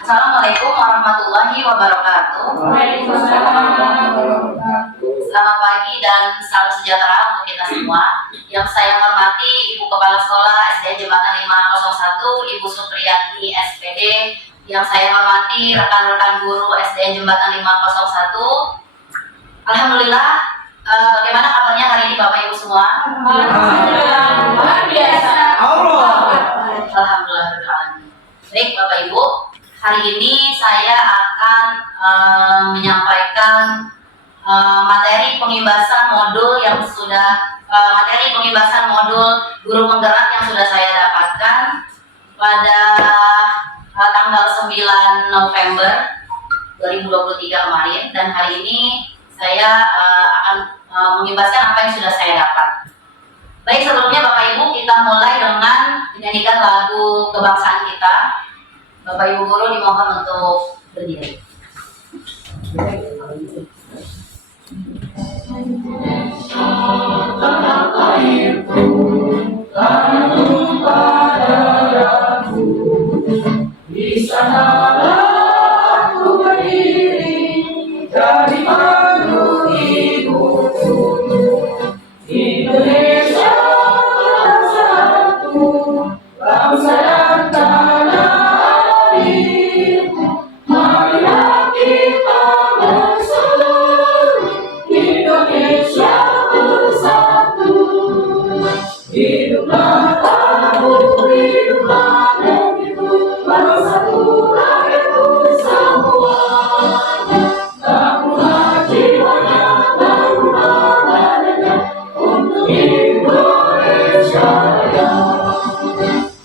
Assalamualaikum warahmatullahi wabarakatuh. Selamat pagi dan salam sejahtera untuk kita semua. Yang saya hormati Ibu Kepala Sekolah SD Jembatan 501, Ibu Supriyati SPD. Yang saya hormati rekan-rekan guru SD Jembatan 501. Alhamdulillah, bagaimana kabarnya hari ini Bapak Ibu semua? Alhamdulillah, luar biasa. Alhamdulillah. Baik Bapak Ibu, hari ini saya akan menyampaikan materi pengimbasan modul guru penggerak yang sudah saya dapatkan pada tanggal 9 November 2023 kemarin, dan hari ini saya akan mengimbaskan apa yang sudah saya dapat. Baik, sebelumnya Bapak Ibu, kita mulai dengan menyanyikan lagu kebangsaan kita. Bapak Ibu guru dimohon untuk berdiri. Di sanalah aku berdiri dari panggung ibuku. Indonesia satu, bangsa dan tanah airku. Marilah kita bersatu, Indonesia bersatu. Hiduplah kamu, hiduplah negeriku, bangsaku, rakyatku semuanya. Bangunlah jiwanya, bangunlah badannya untuk Indonesia Raya.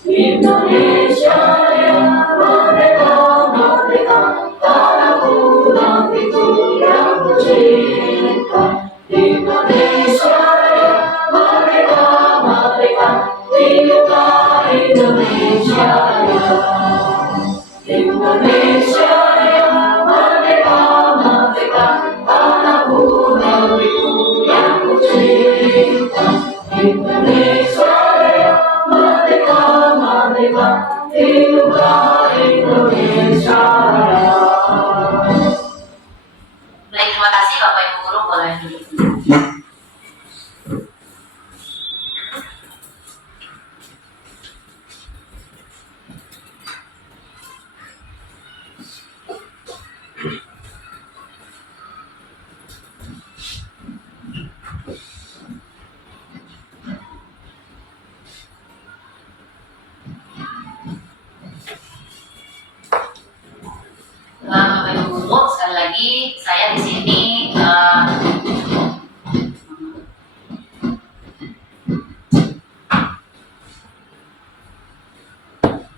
Indonesia Raya, merdeka, merdeka, tanahku negeriku yang kucinta. Indonesia Raya, merdeka, merdeka, hiduplah Indonesia Raya. Indonesia Raya, merdeka, merdeka, tanahku negeriku yang kucinta. Indonesia Raya, merdeka, merdeka, hiduplah Indonesia Raya. Baik, terima kasih Bapak Ibu guru, boleh duduk. Bapak Ibu guru, sekali lagi saya di sini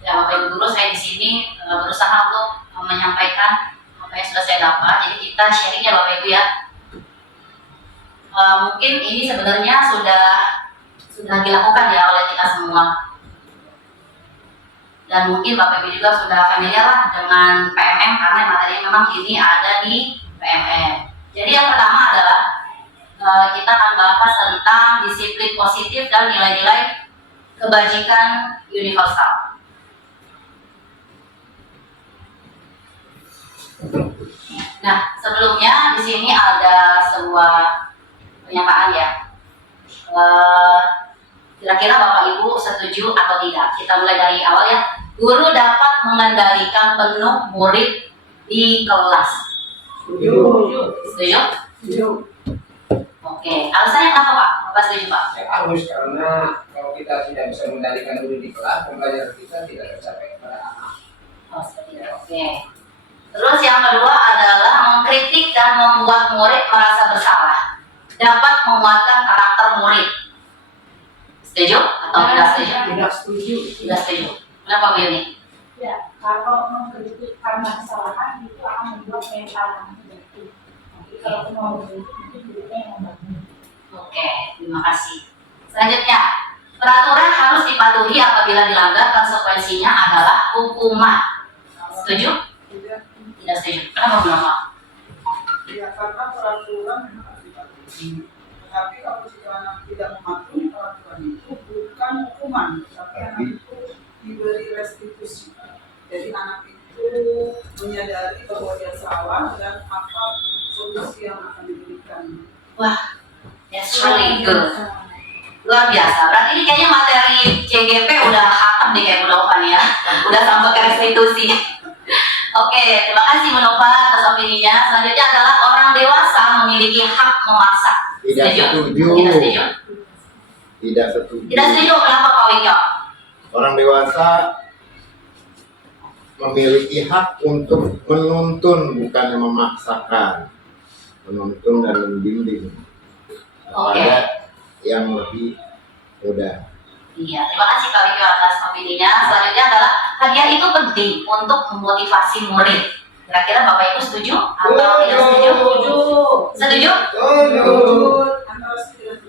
Bapak Ibu guru, saya di sini berusaha untuk menyampaikan apa yang sudah saya dapat. Jadi kita sharing ya Bapak Ibu ya. Mungkin ini sebenarnya sudah dilakukan ya oleh kita semua. Dan mungkin Bapak Ibu juga sudah familiar lah dengan PMM, karena materinya memang ini ada di PMM. Jadi yang pertama adalah kita akan bahas tentang disiplin positif dan nilai-nilai kebajikan universal. Nah, sebelumnya di sini ada sebuah pernyataan ya. Kira-kira Bapak Ibu setuju atau tidak? Kita mulai dari awal ya. Guru dapat mengendalikan penuh murid di kelas. Setuju. Setuju? Setuju. Oke, alasannya kenapa Pak? Bapak setuju Pak? Ya, harus, karena kalau kita tidak bisa mengendalikan diri di kelas, pembelajaran kita tidak tercapai kepada anak. Oh, seperti itu. Oke. Terus yang kedua adalah mengkritik dan membuat murid merasa bersalah. Dapat menguatkan karakter murid. Setuju atau tidak setuju? Tidak setuju. Tidak setuju. Kenapa Bu Yuni? Ya, kalau mengkritik karena kesalahan itu akan membuat mental yang negatif. Tapi kalau mau mengkritik itu dirinya yang membangun. Oke, terima kasih. Selanjutnya, peraturan harus dipatuhi, apabila dilanggar konsekuensinya adalah hukuman. Setuju? Tidak. Tidak setuju. Kenapa Bu Nova? Ya, karena peraturan memang harus dipatuhi. Tetapi kalau jika anak tidak mematuhi peraturan itu bukan hukuman, tapi anak itu diberi restitusi. Jadi anak itu Udah sampai ke restitusi. Oke, terima kasih Bu Nova atas opininya. Selanjutnya adalah orang dewasa memiliki hak memaksa. Tidak setuju. Tidak setuju. Tidak setuju. Tidak setuju. Kenapa Pak Wikyo? Orang dewasa memiliki hak untuk menuntun, bukannya memaksakan. Menuntun dan membimbing kepada yang lebih muda. Iya, terima kasih Pak Wikyo atas opininya. Selanjutnya adalah hadiah itu penting untuk memotivasi murid. Kira-kira Bapak Ibu setuju atau tidak setuju? Setuju? Antara setuju dan tidak setuju.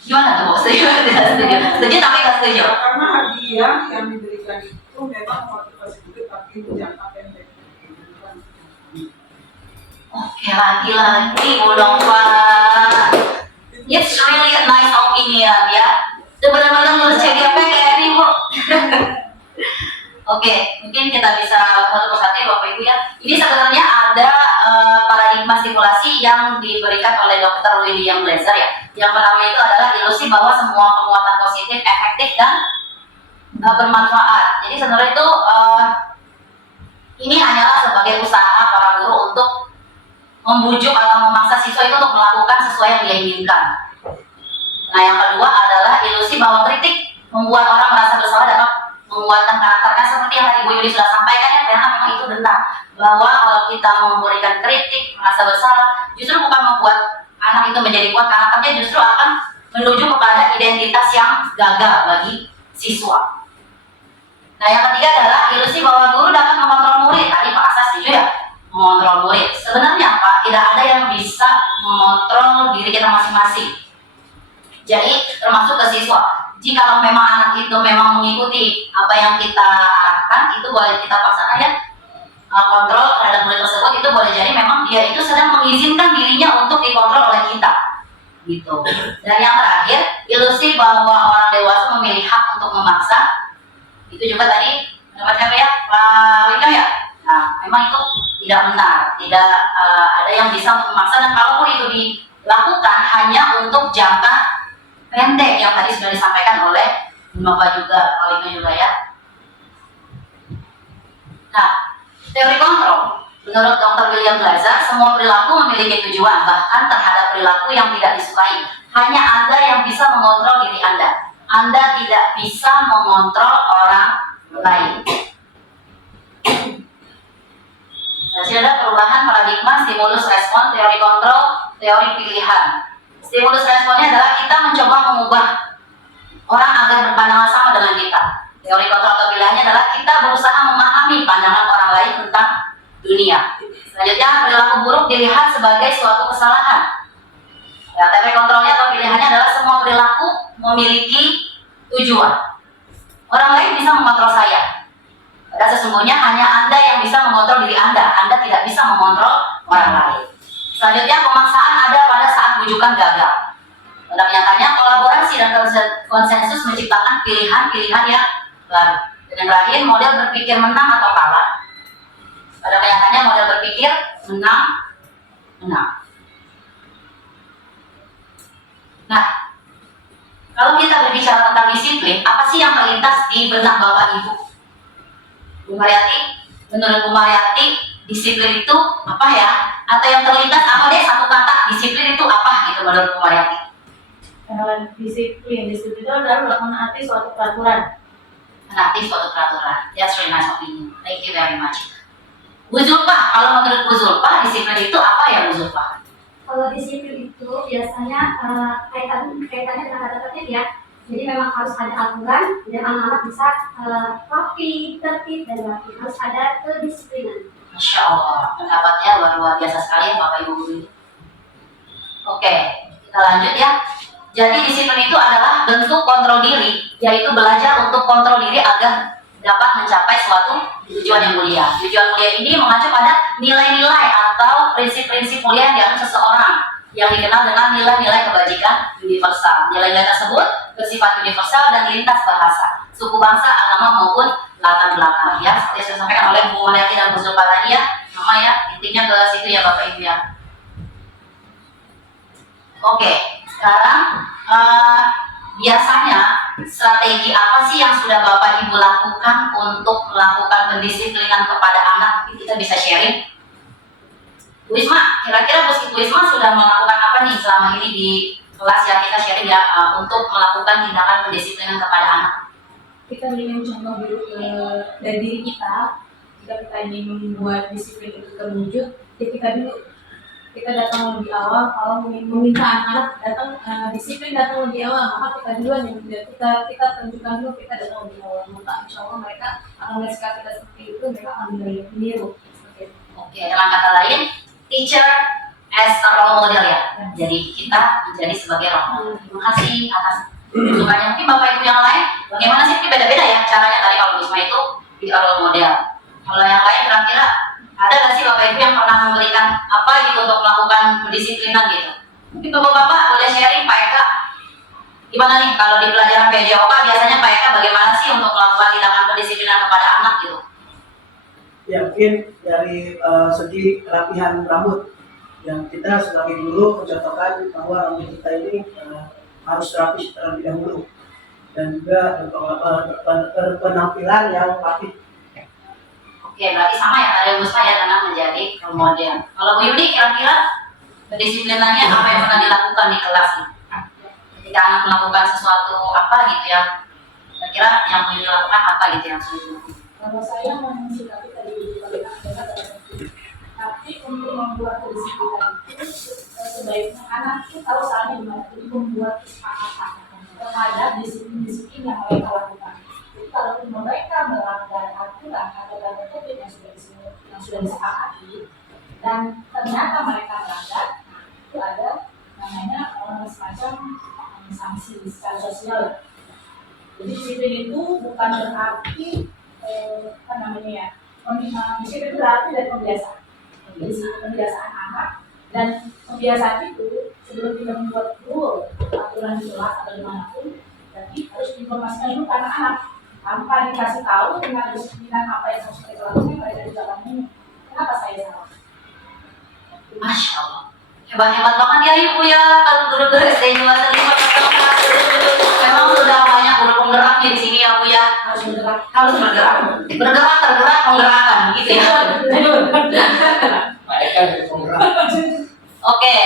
Gimana tuh Bu? Setuju atau tidak setuju? Setuju tapi tidak setuju? Karena hadiah yang diberikan itu memang motivasi murid tapi jangka pendek. Oke, lagi-lagi Bu Nova. It's really a nice opinion ya. Benar-benar lulus CGP kayak ini Bu. Oke, mungkin kita bisa satu persatu ya Bapak Ibu ya. Ini sebenarnya ada paradigma stimulasi yang diberikan oleh Dr. William Blazer ya. Yang pertama itu adalah ilusi bahwa semua penguatan positif efektif dan bermanfaat. Jadi sebenarnya itu ini hanyalah sebagai usaha para guru untuk membujuk atau memaksa siswa itu untuk melakukan sesuai yang dia inginkan. Nah, yang kedua adalah ilusi bahwa kritik membuat orang merasa bersalah dapat menguatkan karakternya, seperti yang tadi Bu Yuli sudah sampaikan ya, karena memang itu benar bahwa kalau kita memberikan kritik merasa bersalah, justru bukan membuat anak itu menjadi kuat karakternya, justru akan menuju kepada identitas yang gagal bagi siswa. Nah, yang ketiga adalah ilusi bahwa guru dapat mengontrol murid. Tadi Pak Asa setuju ya, mengontrol murid. Sebenarnya Pak, tidak ada yang bisa mengontrol diri kita masing-masing. Jadi termasuk ke siswa. Jika memang anak itu memang mengikuti apa yang kita arahkan, itu boleh kita paksakan ya kontrol terhadap murid tersebut, itu boleh jadi memang dia itu sedang mengizinkan dirinya untuk dikontrol oleh kita, gitu. Dan yang terakhir, ilusi bahwa orang dewasa memiliki hak untuk memaksa, itu juga tadi dapat siapa ya, Pak Wika ya. Nah, memang itu tidak benar, tidak ada yang bisa untuk memaksa, dan kalaupun itu dilakukan hanya untuk jangka pendek yang tadi sudah disampaikan oleh Nova juga, Pak Wika juga ya. Nah, teori kontrol menurut Dr. William Blazer, semua perilaku memiliki tujuan, bahkan terhadap perilaku yang tidak disukai. Hanya Anda yang bisa mengontrol diri Anda. Anda tidak bisa mengontrol orang lain. Nah, ada perubahan paradigma stimulus respon, teori kontrol, teori pilihan. Stimulus responnya adalah kita mencoba mengubah orang agar berpandangan sama dengan kita. Teori kontrol atau pilihannya adalah kita berusaha memahami pandangan orang lain tentang dunia. Selanjutnya, perilaku buruk dilihat sebagai suatu kesalahan. Ya, teori kontrolnya atau pilihannya adalah semua perilaku memiliki tujuan. Orang lain bisa mengontrol saya. Padahal sesungguhnya hanya Anda yang bisa mengontrol diri Anda. Anda tidak bisa mengontrol orang lain. Selanjutnya, pemaksaan ada pada saat bujukan gagal. Pada kenyataannya, kolaborasi dan konsensus menciptakan pilihan-pilihan yang baru. Dan yang terakhir, model berpikir menang atau kalah. Pada kenyataannya, model berpikir menang. Nah, kalau kita berbicara tentang disiplin, apa sih yang terlintas di benak Bapak Ibu? Bu Mariati, menurut Bu Mariati, disiplin itu apa ya? Atau yang terlintas apa deh satu kata disiplin itu apa gitu menurut Bu Mariati? Disiplin itu adalah menaati suatu peraturan. Menaati suatu peraturan. That's really nice opinion. Thank you very much. Bu Zulfa, kalau menurut Bu Zulfa, disiplin itu apa ya Bu Zulfa? Kalau disiplin itu biasanya kaitannya dengan kata tertib ya. Jadi memang harus ada aturan dan anak-anak bisa rapi, tertib dan rapi. Harus ada kedisiplinan. Masya Allah, pendapatnya luar biasa sekali ya Bapak Ibu Guru. Oke, kita lanjut ya. Jadi disiplin itu adalah bentuk kontrol diri, yaitu belajar untuk kontrol diri agar dapat mencapai suatu tujuan yang mulia. Tujuan mulia ini mengacu pada nilai-nilai atau prinsip-prinsip mulia yang dianut seseorang, yang dikenal dengan nilai-nilai kebajikan universal. Nilai-nilai tersebut bersifat universal dan lintas bahasa, suku bangsa, agama maupun latar belakang. Ya, seperti yang saya sampaikan oleh Bu Mariati dan Bu Zulfa tadi ya, sama ya, intinya ke situ ya Bapak Ibu ya. Oke, sekarang biasanya strategi apa sih yang sudah Bapak Ibu lakukan untuk melakukan pendisiplinan kepada anak? Kita bisa sharing. Bu Isma, kira-kira Bu Isma sudah melakukan apa nih selama ini di kelas yang kita sharing ya untuk melakukan tindakan pendisiplinan kepada anak? Kita ingin contoh dulu dari diri kita. Jika kita ingin membuat disiplin itu terwujud, ya kita datang lebih awal. Kalau meminta anak-anak datang disiplin datang lebih awal, maka kita duluan yang kita tunjukkan dulu kita datang lebih awal. Maka insya Allah mereka akan melihat sikap kita seperti itu, mereka akan meniru. Oke, dalam kata lain, teacher as a role model ya. Jadi kita menjadi sebagai role model. Terima kasih atas masukannya. Mungkin Bapak Ibu yang lain, bagaimana sih? Ini beda-beda ya caranya tadi kalau Wisma itu di role model. Kalau yang lain kira-kira ada nggak sih Bapak Ibu yang pernah memberikan apa gitu untuk melakukan pendisiplinan gitu? Mungkin Bapak-Bapak boleh sharing Pak Eka. Gimana nih kalau di pelajaran PJOK biasanya Pak Eka bagaimana sih untuk melakukan tindakan pendisiplinan kepada anak gitu? Ya mungkin dari segi rapihan rambut yang kita sebagai guru mencontohkan bahwa rambut kita ini harus rapi terlebih dahulu dan juga penampilan yang rapi. Oke, berarti sama ya ada Bu saya karena menjadi role model. Kalau Bu Yudi kira-kira pendisiplinannya apa yang pernah dilakukan di kelas nih? Ketika anak melakukan sesuatu apa gitu ya, kira-kira yang Bu Yudi lakukan apa gitu yang sulit? Kalau saya mensikapi tadi tapi untuk membuat kedisiplinan itu sebaiknya anak itu tahu saatnya di mana, jadi membuat kesepakatan terhadap disiplin-disiplin yang mereka lakukan. Jadi kalau mereka melanggar aturan atau tata tertib yang sudah disepakati dan ternyata mereka melanggar, itu ada namanya semacam sanksi secara sosial. Jadi disiplin itu bukan berarti apa namanya ya, disiplin berarti dari kebiasaan. Jadi kebiasaan anak dan kebiasaan itu sebelum kita membuat rule aturan di kelas atau dimanapun, jadi harus diinformasikan dulu ke anak-anak tanpa dikasih tahu dengan disiplinan apa yang harus mereka lakukan, mereka dijalankan. Kenapa saya salah? Masya Allah, hebat-hebat banget ya Ibu ya, kalau guru-guru SD Bahasa 5 memang sudah banyak guru penggeraknya di sini ya Bu ya. Harus bergerak, tergerak, menggerakkan gitu ya. Pak Eka jadi penggerak. Oke,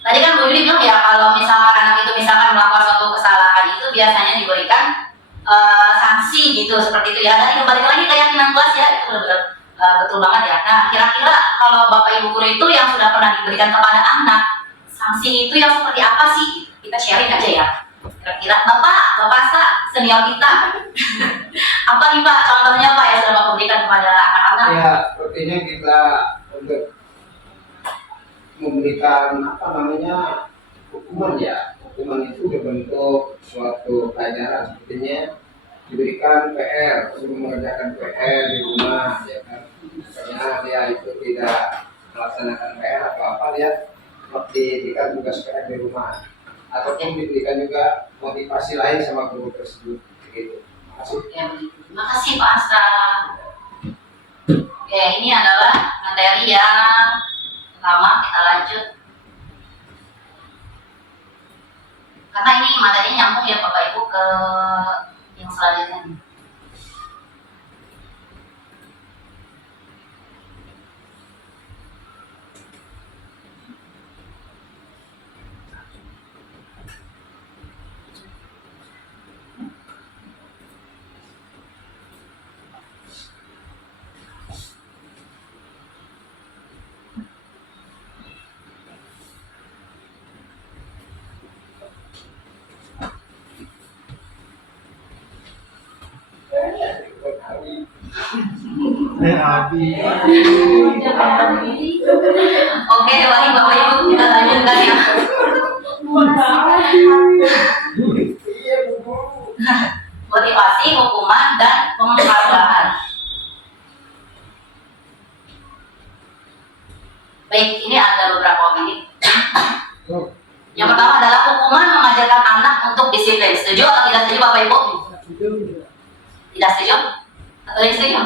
tadi kan Bu Yudi bilang ya kalau misalkan anak itu misalkan melakukan suatu kesalahan itu biasanya diberikan sanksi gitu seperti itu ya. Tadi kembali lagi ke keyakinan kelas ya, itu benar-benar betul banget ya. Nah kira-kira kalau Bapak Ibu guru itu yang sudah pernah diberikan kepada anak, sanksi itu yang seperti apa sih? Kita sharing aja ya. Kira-kira Bapak Sa, senior kita, apa nih Pak contohnya Pak yang sudah Bapak berikan kepada anak-anak? Ya, sepertinya kita untuk memberikan apa namanya hukuman ya. Hukuman itu berbentuk suatu pelajaran, sepertinya diberikan PR, suruh mengerjakan PR di rumah, ya kan? Karena dia itu tidak melaksanakan PR atau apa dia diberikan tugas PR di rumah, ataupun diberikan juga motivasi lain sama guru tersebut, gitu. Terima kasih. Ya, terima kasih Pak Asta. Oke, ini adalah materi yang pertama, kita lanjut. Karena ini materinya nyambung ya Bapak Ibu ke yang selanjutnya. Oke, baik Bapak Ibu, kita lanjutkan ya. Motivasi, hukuman, dan penghargaan. Baik, ini ada beberapa opini. Yang pertama adalah hukuman mengajarkan anak untuk disiplin. Setuju atau tidak setuju Bapak Ibu? Tidak setuju? Atau yang setuju?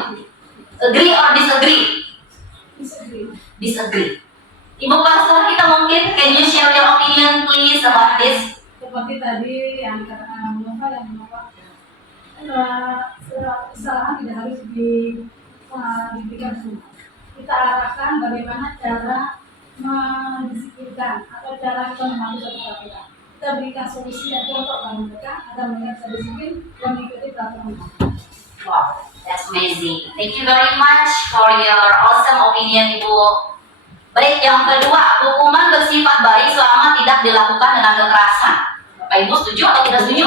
Agree or disagree? Disagree. Ibu Pastor kita mungkin can you share your opinion please about this? Seperti tadi yang dikatakan Nova yang Nova, kesalahan tidak harus diberikan semua. Kita arahkan bagaimana cara mendisiplinkan atau cara kita membantu satu peraturan. Kita berikan solusi dan contoh bagi mereka agar mereka bisa disiplin dan mengikuti peraturan. Wow, that's amazing. Thank you very much for your awesome opinion, Ibu. Baik, yang kedua, hukuman bersifat baik selama tidak dilakukan dengan kekerasan. Bapak Ibu setuju atau tidak setuju?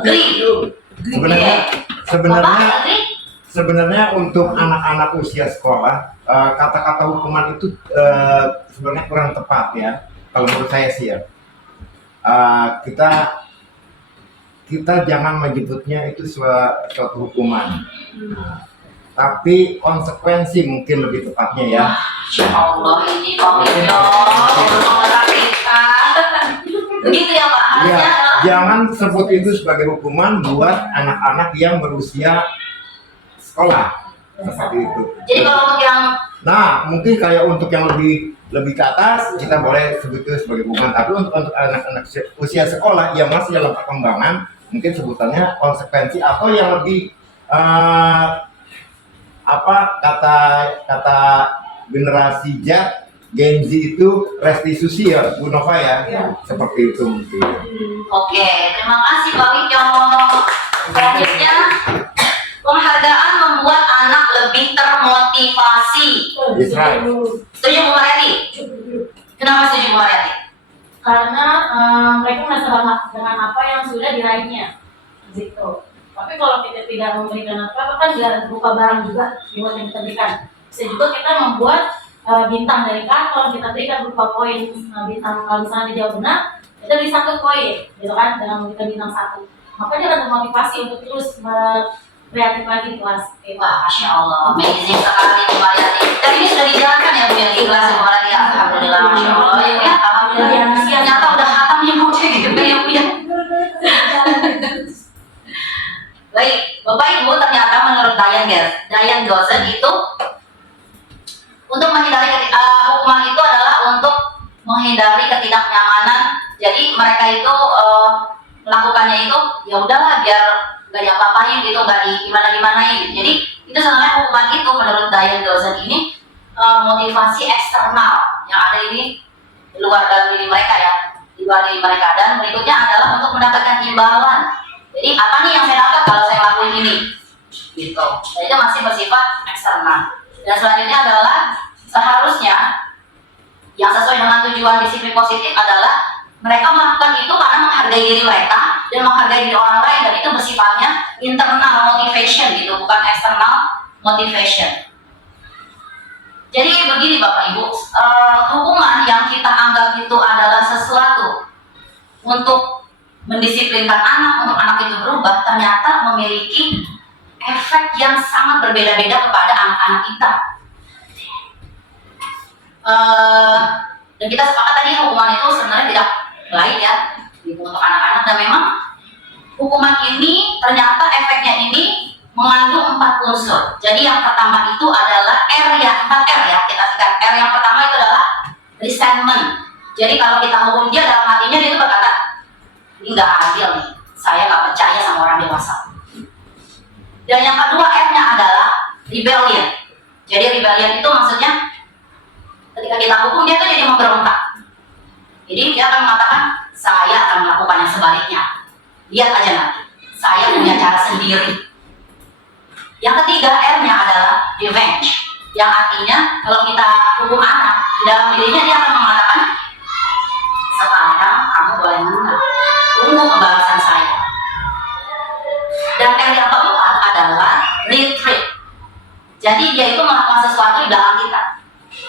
Agree. Sebenarnya Bapak sebenarnya agree? sebenarnya untuk anak-anak usia sekolah kata-kata hukuman itu sebenarnya kurang tepat ya. Kalau menurut saya sih ya. Kita jangan menyebutnya itu suatu hukuman. Tapi konsekuensi mungkin lebih tepatnya ya. Masya Allah, ini Pak Widodo memperhatikan. Begitu ya Pak, Ya, harusnya jangan sebut itu sebagai hukuman buat anak-anak yang berusia sekolah seperti itu. jadi kalau untuk yang Nah, mungkin kayak untuk yang lebih ke atas kita boleh sebut itu sebagai hukuman. Tapi untuk anak-anak usia sekolah yang masih dalam perkembangan, mungkin sebutannya konsekuensi atau yang lebih kata generasi Z, Gen Z itu restitusi ya, Bu Nova ya, seperti itu mungkin. Oke, terima kasih Pak Widodo. Selanjutnya, penghargaan membuat anak lebih termotivasi. That's right. Setuju Bu Mariati? Kenapa setuju Bu Mariati? Karena mereka merasa bangga dengan apa yang sudah diraihnya gitu. Tapi kalau kita tidak memberikan apa kan nggak berupa barang juga yang kita berikan. Bisa juga kita membuat bintang dari karton, kita berikan berupa poin bintang. Kalau misalnya dijawab benar, kita beri 1 poin gitu kan, dengan memberikan bintang 1. Maka dia akan termotivasi untuk terus kreatif lagi di kelas. Wah, Masya Allah, amazing sekali Bu Mariati. Dan ini sudah dijalankan ya Bu ya di kelas Bu Mariati. Alhamdulillah, Masya Allah ya Bu ya. Alhamdulillah yang nyata udah khatam ya Bu gitu ya Bu ya. Baik, Bapak Ibu, ternyata menurut Diane Gosset itu untuk menghindari hukuman itu adalah untuk menghindari ketidaknyamanan. Jadi mereka itu melakukannya itu ya udahlah biar nggak diapa-apain gitu, nggak gimana-gimanain. Jadi itu sebenarnya hukuman itu menurut Diane Gosset ini motivasi eksternal yang ada ini di luar dalam diri mereka ya, di luar diri mereka. Dan berikutnya adalah untuk mendapatkan imbalan. Jadi apa nih yang saya dapat kalau saya lakuin ini? Gitu. Dan itu masih bersifat eksternal. Dan selanjutnya adalah seharusnya yang sesuai dengan tujuan disiplin positif adalah mereka melakukan itu karena menghargai diri mereka dan menghargai diri orang lain, dan itu bersifatnya internal motivation gitu, bukan external motivation. Jadi begini Bapak Ibu, hukuman yang kita anggap itu adalah sesuatu untuk mendisiplinkan anak, untuk anak itu berubah, ternyata memiliki efek yang sangat berbeda-beda kepada anak-anak kita. Dan kita sepakat tadi hukuman itu sebenarnya tidak baik ya gitu, untuk anak-anak, dan memang hukuman ini ternyata efeknya ini mengandung 4 unsur. Jadi yang pertama itu adalah R ya, 4 R ya, kita lihat R yang pertama itu adalah resentment. Jadi kalau kita hukum dia, dalam hatinya dia itu berkata, ini nggak adil nih, saya nggak percaya sama orang dewasa. Dan yang kedua R-nya adalah rebellion. Jadi rebellion itu maksudnya ketika kita hukum dia tuh jadi memberontak. Jadi dia akan mengatakan, saya akan melakukan yang sebaliknya. Lihat aja nanti, saya punya cara sendiri. Yang ketiga R-nya adalah revenge. Yang artinya kalau kita hukum anak, di dalam dirinya dia akan mengatakan, sekarang kamu boleh menang, tunggu pembalasan saya. Dan R yang keempat adalah retreat. Jadi dia itu melakukan sesuatu di belakang kita.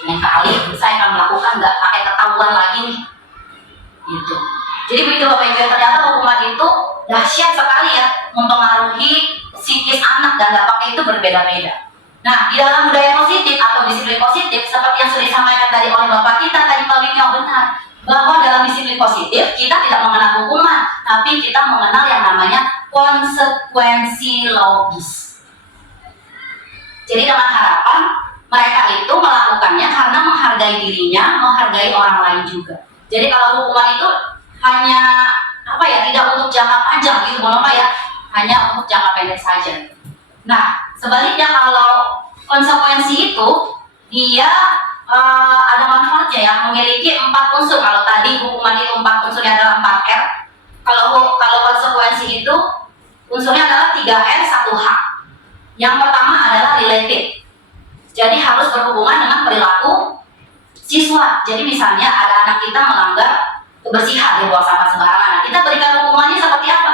Lain kali saya akan melakukan nggak pakai ketahuan lagi nih. Gitu. Jadi begitu Bapak Ibu, ternyata hukuman itu dahsyat sekali ya, mempengaruhi psikis anak dan dampaknya itu berbeda-beda. Nah, di dalam budaya positif atau disiplin positif, seperti yang sudah disampaikan tadi oleh Bapak kita tadi Pak Wimyo, benar, bahwa dalam disiplin positif kita tidak mengenal hukuman, tapi kita mengenal yang namanya konsekuensi logis. Jadi dengan harapan mereka itu melakukannya karena menghargai dirinya, menghargai orang lain juga. Jadi kalau hukuman itu hanya apa ya, tidak untuk jangka panjang gitu, ya, hanya untuk jangka pendek saja. Nah, sebaliknya kalau konsekuensi itu dia ada manfaatnya ya, memiliki 4 unsur. Kalau tadi hukuman itu 4 unsurnya adalah 4R, kalau konsekuensi itu unsurnya adalah 3R 1H. Yang pertama adalah related. Jadi harus berhubungan dengan perilaku siswa. Jadi misalnya ada anak kita melanggar kebersihan, dia buang sampah sembarangan. Nah, kita berikan hukumannya seperti apa?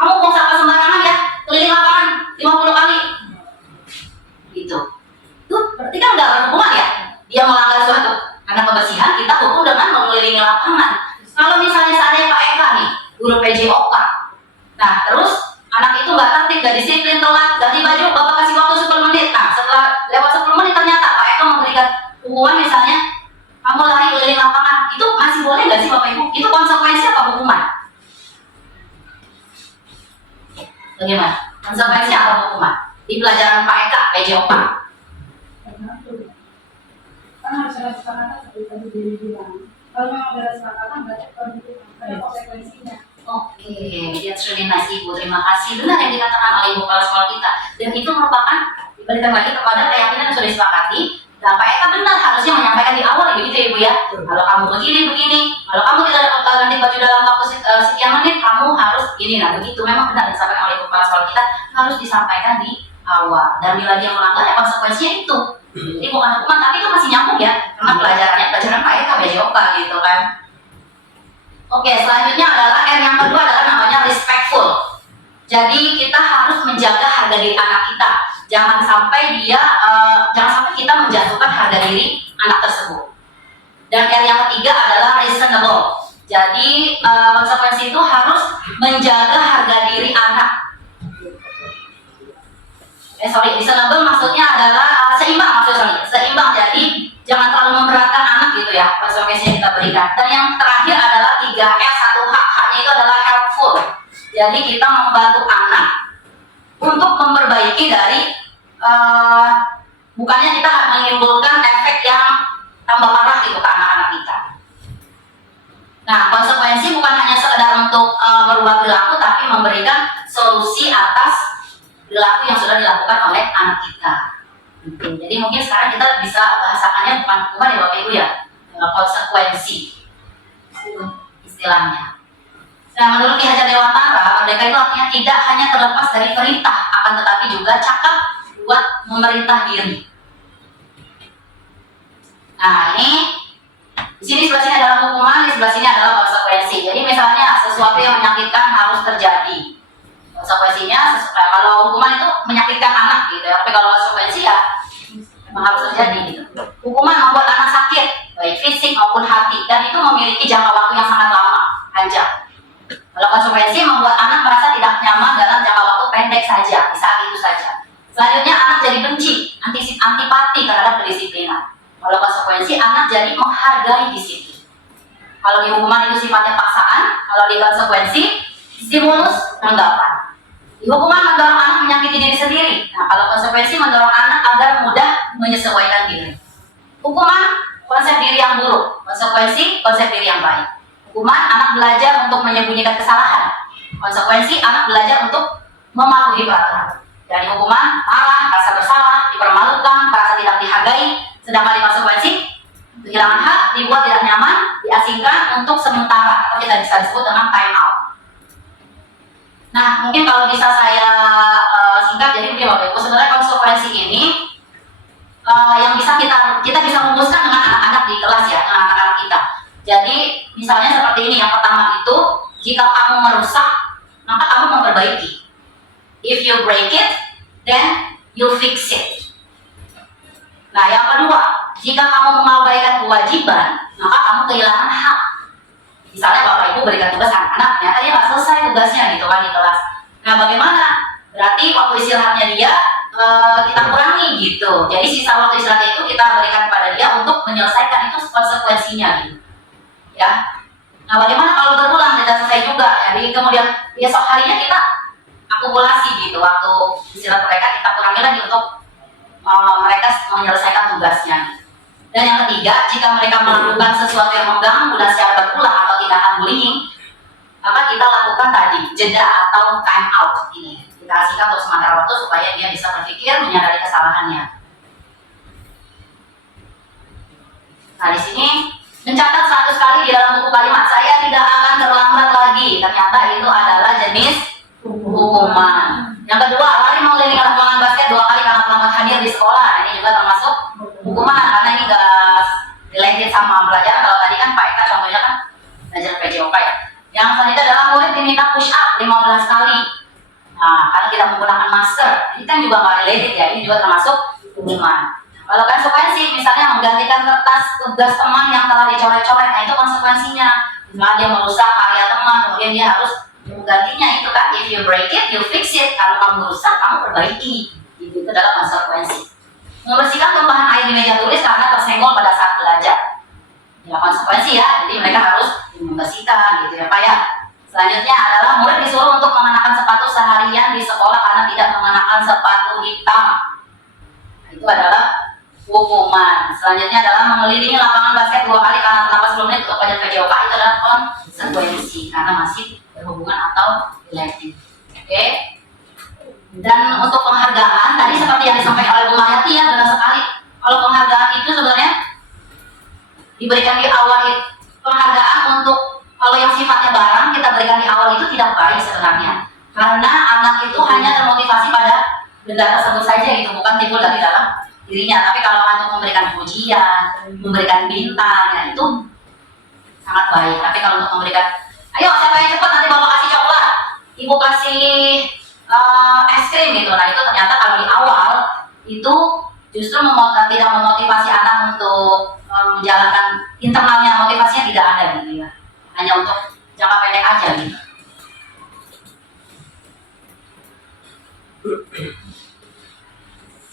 Kamu buang sampah sembarangan ya, keliling lapangan 50 kali. Gitu. Tuh, berarti kan nggak berhubungan ya. Dia melanggar suatu karena kebersihan, kita hukum dengan mengelilingi lapangan. Kalau misalnya seandainya Pak Eka nih, guru PJOK, nah terus anak itu nggak tertib, nggak disiplin, telat, ganti baju, bapak kasih waktu 10 menit. Nah setelah lewat 10 menit ternyata Pak Eka memberikan hukuman misalnya kamu lari keliling lapangan, itu masih boleh nggak sih Bapak Ibu? Itu konsekuensi apa hukuman? Bagaimana? Konsekuensi apa hukuman? Di pelajaran Pak Eka, PJOK. Kan harus ada kesepakatan seperti tadi Dewi bilang. Kalau memang ada kesepakatan berarti ada konsekuensinya. Oke, that's really nice Ibu, terima kasih. Benar yang dikatakan oleh Ibu Kepala Sekolah kita. Dan itu merupakan diberikan lagi kepada keyakinan yang sudah disepakati. Nah, Pak Eka benar harusnya menyampaikan di awal, begitu ya Ibu ya. Kalau kamu begini, kalau kamu tidak dapat ganti baju dalam waktu sekian menit, kamu harus ini. Nah, begitu memang benar disampaikan oleh Ibu Kepala Sekolah kita, harus disampaikan di awal. Dan bila dia melanggar, ya konsekuensinya itu. Jadi bukan hukuman, tapi itu masih nyambung ya, karena pelajaran Pak Eka, PJOK gitu kan. Oke, selanjutnya adalah R yang kedua adalah namanya respectful. Jadi kita harus menjaga harga diri anak kita. Jangan sampai kita menjatuhkan harga diri anak tersebut. Dan R yang ketiga adalah reasonable. Jadi konsekuensi itu harus menjaga harga diri anak. Reasonable maksudnya adalah seimbang, seimbang. Jadi jangan terlalu memberatkan anak gitu ya, konsekuensi yang kita berikan. Dan yang terakhir adalah 3R 1H. H-nya itu adalah helpful. Jadi kita membantu anak untuk memperbaiki dari bukannya kita menimbulkan efek yang tambah parah gitu ke anak-anak kita. Nah, konsekuensi bukan hanya sekedar untuk merubah perilaku, tapi memberikan solusi atas perilaku yang sudah dilakukan oleh anak kita. Jadi mungkin sekarang kita bisa bahasakannya bukan hukuman ya Bapak Ibu ya, konsekuensi istilahnya. Nah, menurut Ki Hajar Dewantara, merdeka itu artinya tidak hanya terlepas dari perintah, akan tetapi juga cakap buat memerintah diri. Nah, ini di sini sebelah sini adalah hukuman, di sebelah sini adalah konsekuensi. Jadi misalnya sesuatu yang menyakitkan harus terjadi. Konsekuensinya, kalau hukuman itu menyakitkan anak gitu ya, tapi kalau konsekuensi ya memang harus terjadi gitu. Hukuman membuat anak sakit, baik fisik maupun hati, dan itu memiliki jangka waktu yang sangat lama, panjang. Kalau konsekuensi membuat anak merasa tidak nyaman dalam jangka waktu pendek saja, di saat itu saja. Selanjutnya anak jadi benci, antipati terhadap kedisiplinan. Kalau konsekuensi anak jadi menghargai disiplin. Kalau di hukuman itu sifatnya paksaan, kalau di konsekuensi stimulus tanggapan. Di hukuman mendorong anak menyakiti diri sendiri. Nah, kalau konsekuensi mendorong anak agar mudah menyesuaikan diri. Hukuman konsep diri yang buruk, konsekuensi konsep diri yang baik. Hukuman anak belajar untuk menyembunyikan kesalahan. Konsekuensi anak belajar untuk mematuhi peraturan. Dari hukuman marah, rasa bersalah, dipermalukan, merasa tidak dihargai. Sedangkan di konsekuensi kehilangan hak, dibuat tidak nyaman, diasingkan untuk sementara, atau kita bisa disebut dengan time out. Nah, mungkin kalau bisa saya singkat, jadi begini Bapak Ibu, sebenarnya konsekuensi ini yang bisa kita bisa rumuskan dengan anak-anak di kelas ya, dengan anak-anak kita. Jadi misalnya seperti ini, yang pertama itu, jika kamu merusak, maka kamu memperbaiki. If you break it, then you fix it. Nah, yang kedua, jika kamu mengabaikan kewajiban, maka kamu kehilangan hak. Misalnya Bapak Ibu berikan tugas anak-anak, ternyata dia nggak selesai tugasnya gitu kan di kelas. Nah, bagaimana? Berarti waktu istirahatnya dia kita kurangi gitu. Jadi sisa waktu istirahatnya itu kita berikan kepada dia untuk menyelesaikan, itu konsekuensinya gitu. Ya. Nah, bagaimana kalau berulang tidak selesai juga? Jadi kemudian besok harinya kita akumulasi gitu, waktu istirahat mereka kita kurangi lagi untuk mereka tugasnya. Dan yang ketiga, jika mereka melakukan sesuatu yang mengganggu dan secara berulang atau tindakan bullying, maka kita lakukan tadi jeda atau time out ini. Kita kasihkan untuk sementara waktu supaya dia bisa berpikir, menyadari kesalahannya. Nah, di sini mencatat 100 kali di dalam buku kalimat, saya tidak akan terlambat lagi. Ternyata itu adalah jenis hukuman. Yang kedua, lari mengelilingi lapangan basket 2 kali karena terlambat hadir di sekolah. Ini juga termasuk hukuman karena ini enggak related sama pelajaran. Kalau tadi kan Pak Eka contohnya kan belajar PJOK ya. Yang selanjutnya adalah murid diminta push up 15 kali. Nah, karena tidak menggunakan masker. Ini kan juga nggak related ya. Ini juga termasuk hukuman. Kalau konsekuensi, misalnya menggantikan kertas tugas teman yang telah dicoret-coret, nah itu konsekuensinya. Misalnya dia merusak karya teman, kemudian dia harus menggantinya itu kan. If you break it, you fix it. Kalau kamu rusak, kamu perbaiki. Itu adalah konsekuensi. Membersihkan tumpahan air di meja tulis karena tersenggol pada saat belajar. Ya konsekuensi ya, jadi mereka harus membersihkan gitu ya Pak ya. Selanjutnya adalah murid disuruh untuk mengenakan sepatu seharian di sekolah karena tidak mengenakan sepatu hitam. Nah, itu adalah hukuman. Selanjutnya adalah mengelilingi lapangan basket 2 kali karena terlambat 10 menit untuk pelajaran PJOK. Itu adalah konsekuensi karena masih berhubungan atau related. Oke. Dan untuk penghargaan tadi seperti yang disampaikan oleh Bu Mariati ya, benar sekali. Kalau penghargaan itu sebenarnya diberikan di awal itu, penghargaan untuk kalau yang sifatnya barang kita berikan di awal itu tidak baik sebenarnya. Karena anak itu hanya termotivasi pada benda tersebut saja gitu, bukan timbul dari dalam dirinya. Tapi kalau untuk memberikan pujian, memberikan bintang, ya itu sangat baik. Tapi kalau untuk memberikan, ayo siapa yang cepat nanti bapak kasih coklat, ibu kasih es krim gitu. Nah itu ternyata kalau di awal itu justru tidak memotivasi anak untuk menjalankan internalnya, motivasinya tidak ada gitu ya. Hanya untuk jangka pendek aja gitu.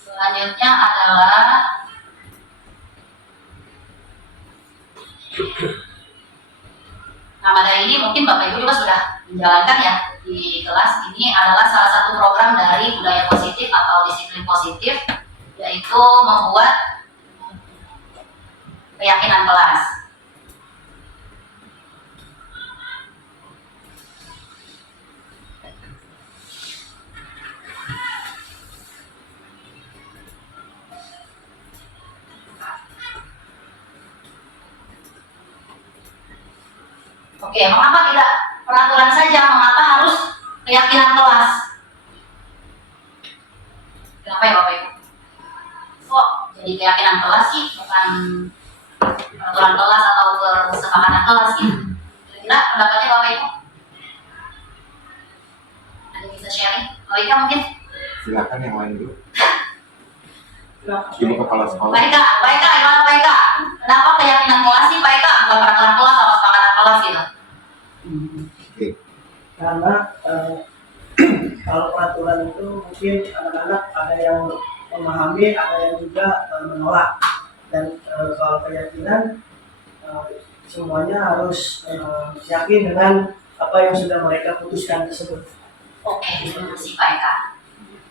Selanjutnya adalah nah pada ini mungkin Bapak Ibu juga sudah menjalankan ya di kelas. Ini adalah salah satu program dari budaya positif atau disiplin positif, yaitu membuat keyakinan kelas. Oke, mengapa tidak peraturan saja? Mengapa harus keyakinan kelas? Kenapa ya Bapak Ibu? Kok jadi keyakinan kelas sih, bukan peraturan kelas atau kesepakatan kelas gitu? Kira-kira pendapatnya Bapak Ibu? Ada yang bisa sharing? Kalau Ika mungkin? Silakan yang lain dulu. Ibu kepala sekolah. Baik Kak, gimana Pak Ika? Kenapa keyakinan kelas sih Pak Ika? Bukan peraturan kelas atau kesepakatan kelas gitu? Oke. Karena kalau peraturan itu mungkin anak-anak ada yang memahami, ada yang juga menolak. Dan soal keyakinan semuanya harus yakin dengan apa yang sudah mereka putuskan tersebut. Oke, terima kasih Pak Eka.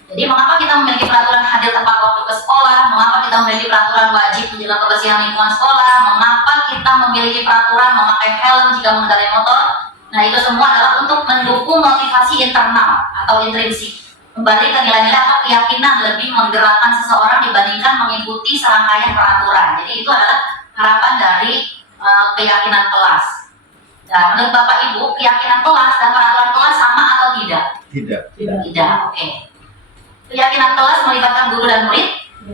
Jadi mengapa kita memiliki peraturan hadir tepat waktu ke sekolah? Mengapa kita memiliki peraturan wajib menjaga kebersihan lingkungan sekolah? Mengapa kita memiliki peraturan memakai helm jika mengendarai motor? Nah itu semua adalah untuk mendukung motivasi internal atau intrinsik. Kembali ke nilai-nilai atau keyakinan lebih menggerakkan seseorang dibandingkan mengikuti serangkaian peraturan. Jadi itu adalah harapan dari keyakinan kelas. Nah, menurut Bapak Ibu, keyakinan kelas dan peraturan kelas sama atau tidak? Tidak. Tidak, oke. Keyakinan kelas melibatkan guru dan murid?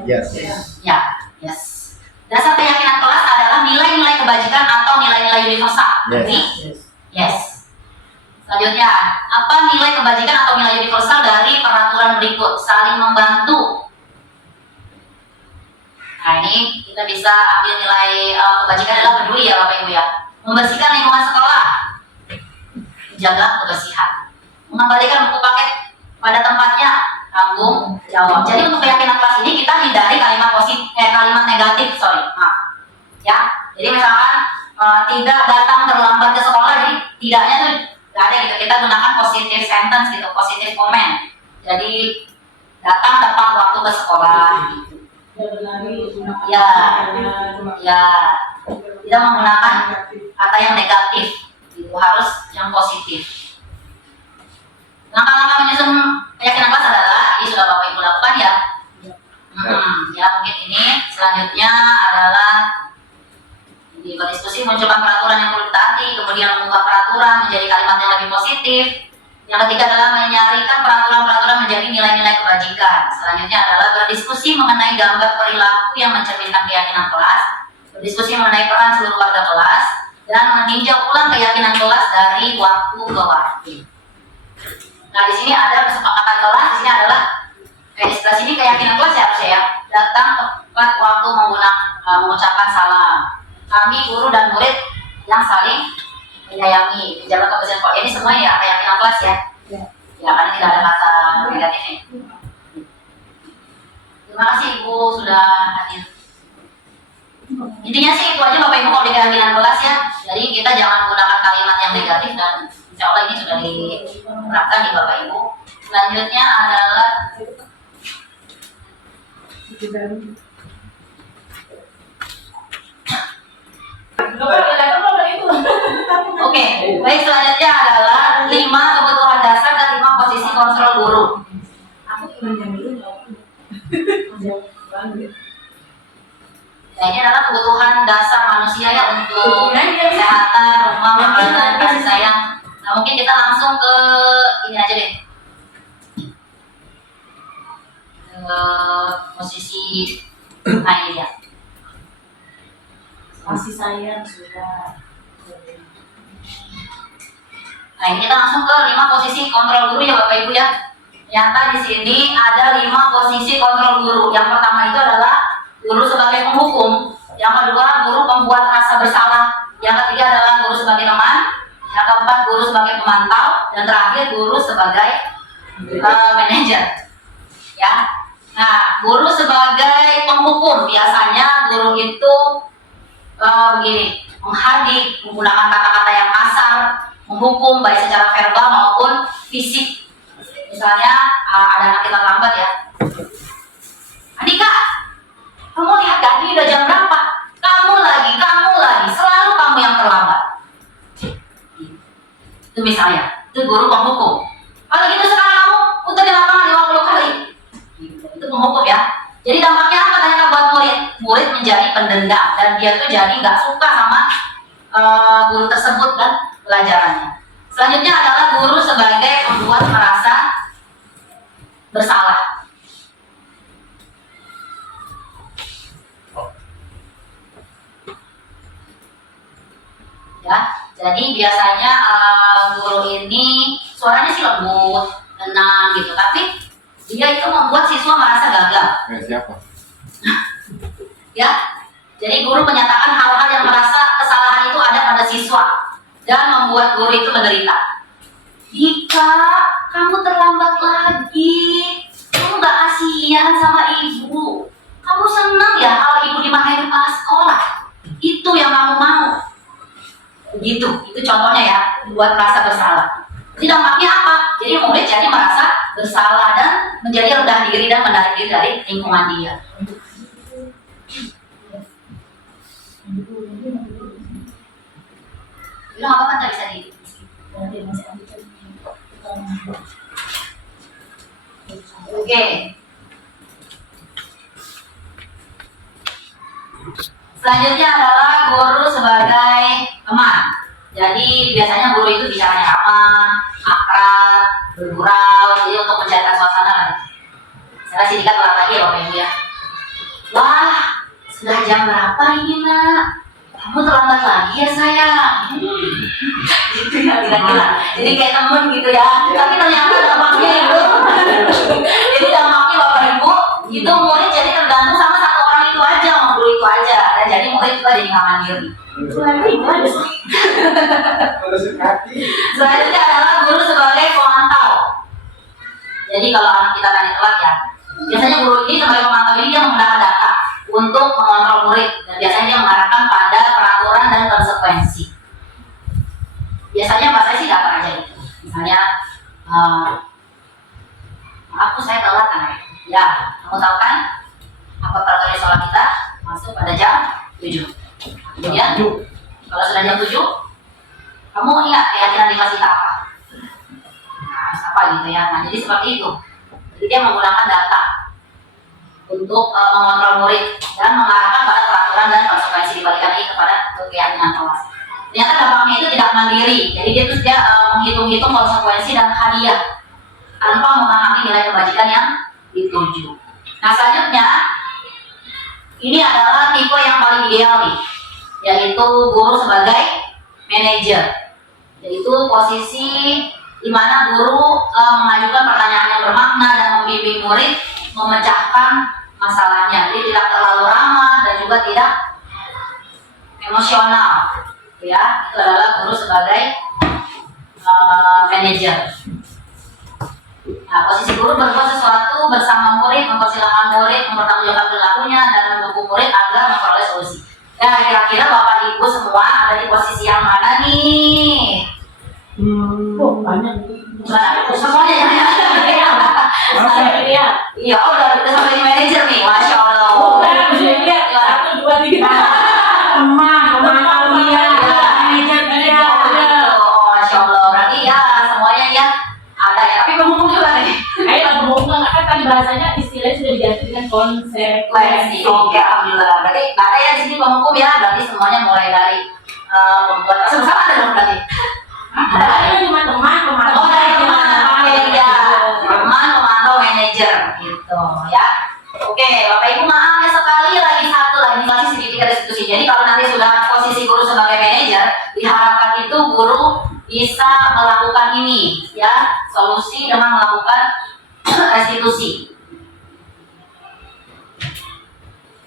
Yes. Ya, yes. Dasar keyakinan kelas adalah nilai-nilai kebajikan atau nilai-nilai universal. Yes. Jadi, yes. Selanjutnya, apa nilai kebajikan atau nilai universal dari peraturan berikut? Saling membantu. Nah ini kita bisa ambil nilai kebajikan adalah peduli ya Bapak Ibu ya. Membersihkan lingkungan sekolah, menjaga kebersihan, mengembalikan buku paket pada tempatnya, tanggung jawab. Jadi untuk keyakinan kelas ini kita hindari kalimat kalimat negatif, ya. Jadi misalkan tidak datang terlambat ke sekolah, jadi tidaknya tuh nggak ada gitu. Kita gunakan positive sentence gitu, positive comment. Jadi datang tepat waktu ke sekolah. Gitu. Ya berlari, gunakan Ya. kata-kata. Ya, tidak menggunakan kata yang negatif, itu harus yang positif. Langkah-langkah menyusun keyakinan kelas adalah ini sudah Bapak Ibu lakukan ya. Ya mungkin ini selanjutnya adalah di berdiskusi munculkan peraturan yang perlu ditaati, kemudian mengubah peraturan menjadi kalimat yang lebih positif. Yang ketiga adalah menyarikan peraturan-peraturan menjadi nilai-nilai kebajikan. Selanjutnya adalah berdiskusi mengenai gambar perilaku yang mencerminkan keyakinan kelas, berdiskusi mengenai peran seluruh warga kelas, dan meninjau ulang keyakinan kelas dari waktu ke waktu. Nah di sini ada kesepakatan kelas, di sini adalah di sebelah sini keyakinan kelas ya harusnya ya. Datang tepat waktu mengucapkan salam. Kami guru dan murid yang saling menyayangi, menjaga kebersihan kelas. Ini semua ya keyakinan kelas ya. Ya karena tidak ada kata negatifnya. Terima kasih Ibu sudah hadir. Intinya sih itu aja Bapak Ibu kalau di keyakinan kelas ya. Jadi kita jangan gunakan kalimat yang negatif dan insya Allah ini sudah diterapkan di Bapak Ibu. Selanjutnya adalah Oke, baik selanjutnya adalah 5 kebutuhan dasar dan 5 posisi kontrol guru. Ya, ini adalah kebutuhan dasar manusia ya untuk kesehatan, rumah, makanan, kasih sayang. Nah mungkin kita langsung ke ini aja deh. Posisi nah ini ya. Kasih sayang sudah. Nah ini kita langsung ke 5 posisi kontrol guru ya Bapak Ibu ya. Ternyata di sini ada 5 posisi kontrol guru. Yang pertama itu adalah guru sebagai penghukum, yang kedua guru pembuat rasa bersalah, yang ketiga adalah guru sebagai teman, yang keempat guru sebagai pemantau, dan terakhir guru sebagai manajer. Ya, nah guru sebagai penghukum biasanya guru itu begini, menghardik, menggunakan kata-kata yang kasar, menghukum baik secara verbal maupun fisik. Misalnya ada anak kita lambat ya, Andika, kamu lihat gak ini udah jam berapa? Kamu lagi, selalu kamu yang terlambat. Itu misalnya, itu guru penghukum. Kalau gitu sekarang kamu putar di lapangan 50 kali. Itu penghukum ya. Jadi dampaknya apa ternyata buat murid? Murid menjadi pendendam dan dia tuh jadi nggak suka sama guru tersebut dan pelajarannya. Selanjutnya adalah guru sebagai pembuat merasa bersalah. Ya, jadi biasanya guru ini suaranya sih lembut, tenang gitu, tapi dia itu membuat siswa merasa gagal. Siapa? Ya, jadi guru menyatakan hal-hal yang merasa kesalahan itu ada pada siswa dan membuat guru itu menderita. Dika, kamu terlambat lagi. Kamu gak kasihan sama ibu. Kamu senang ya kalau ibu dimarahin kepala sekolah. Itu yang kamu mau. Begitu, itu contohnya ya, buat merasa bersalah. Jadi dampaknya apa? Jadi murid jadi merasa bersalah dan menjadi rendah diri dan menarik diri dari lingkungan dia. Itu apa kan tadi tadi? Oke. Selanjutnya adalah guru sebagai teman. Jadi biasanya guru itu bicaranya ramah, akrab, bergurau, jadi untuk mencairkan suasana lah. Saya kasih dikat ulang lagi ya Bapak Ibu ya. Wah, sudah jam berapa ini nak? Kamu terlambat lagi ya sayang. Gitu ya kira-kira. Jadi kayak temen gitu ya. Tapi ternyata dampaknya itu. Jadi dampaknya Bapak Ibu itu murid jadi tergantung sama satu orang itu aja, sama guru itu aja. Dan jadi murid juga jadi nggak mandiri. Selanjutnya adalah guru sebagai pemantau. Jadi kalau anak kita tadi telat ya, biasanya guru ini sebagai pemantau ini dia menggunakan data untuk mengontrol murid dan biasanya dia mengarahkan pada peraturan dan konsekuensi. Biasanya bahasa sih data aja gitu. Misalnya, maaf saya telat kan? Ya, kamu tahu kan apa peraturan mulai sholat kita masuk pada jam 7. Kemudian kalau sudah jam 7, kamu ingat keyakinan di kelas kita apa? Nah, apa gitu ya. Nah, jadi seperti itu. Jadi dia menggunakan data untuk mengontrol murid dan mengarahkan pada peraturan dan konsekuensi dibalikan lagi kepada keyakinan kelas. Ternyata dampaknya itu tidak mandiri. Jadi dia menghitung-hitung konsekuensi dan hadiah tanpa memahami nilai kebajikan yang dituju. Nah, selanjutnya ini adalah tipe yang paling ideal nih, yaitu guru sebagai manajer, yaitu posisi di mana guru mengajukan pertanyaan yang bermakna dan membimbing murid memecahkan masalahnya. Jadi tidak terlalu ramah dan juga tidak emosional, ya. Itu adalah guru sebagai manajer. Nah, posisi guru berbuat sesuatu bersama murid, mempersilahkan murid mempertanggungjawabkan perilakunya dan mendukung murid agar memperoleh solusi. Ya, kira-kira Bapak Ibu semua ada di posisi yang mana nih? Banyak. Semuanya ya. Iya, oh udah sampai di manajer nih, masya Allah. Satu, dua, tiga. Teman dia, manajer dia. Oh, masya Allah. Berarti ya semuanya ya ada ya. Tapi ngomong juga nih. Ayo ngomong kan tadi bahasanya istilahnya sudah diganti dengan konsekuensi. Oke, alhamdulillah. Berarti nggak ada ya di sini penghukum ya. Berarti semuanya mulai dari pembuat sama ada dong berarti. Ada cuma teman. Oh, dari teman ya. Teman pemantau manajer gitu ya. Oke, Bapak Ibu maaf ya sekali lagi satu lagi masih sedikit restitusi. Jadi kalau nanti sudah posisi guru sebagai manajer, diharapkan itu guru bisa melakukan ini ya, solusi dengan melakukan restitusi.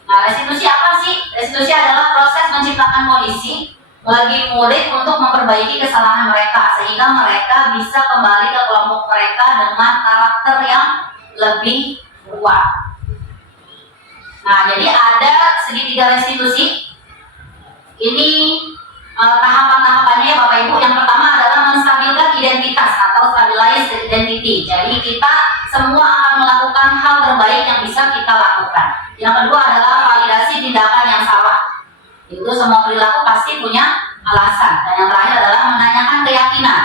Nah, restitusi apa sih? Restitusi adalah proses menciptakan kondisi bagi murid untuk memperbaiki kesalahan mereka sehingga mereka bisa kembali ke kelompok mereka dengan karakter yang lebih kuat. Nah, jadi ada segitiga restitusi. Ini tahapan-tahapannya ya Bapak Ibu. Yang pertama adalah menstabilkan identitas atau stabilize identity. Jadi kita semua akan melakukan hal terbaik yang bisa kita lakukan. Yang kedua adalah validasi tindakan yang salah. Itu semua perilaku pasti punya alasan. Dan yang terakhir adalah menanyakan keyakinan.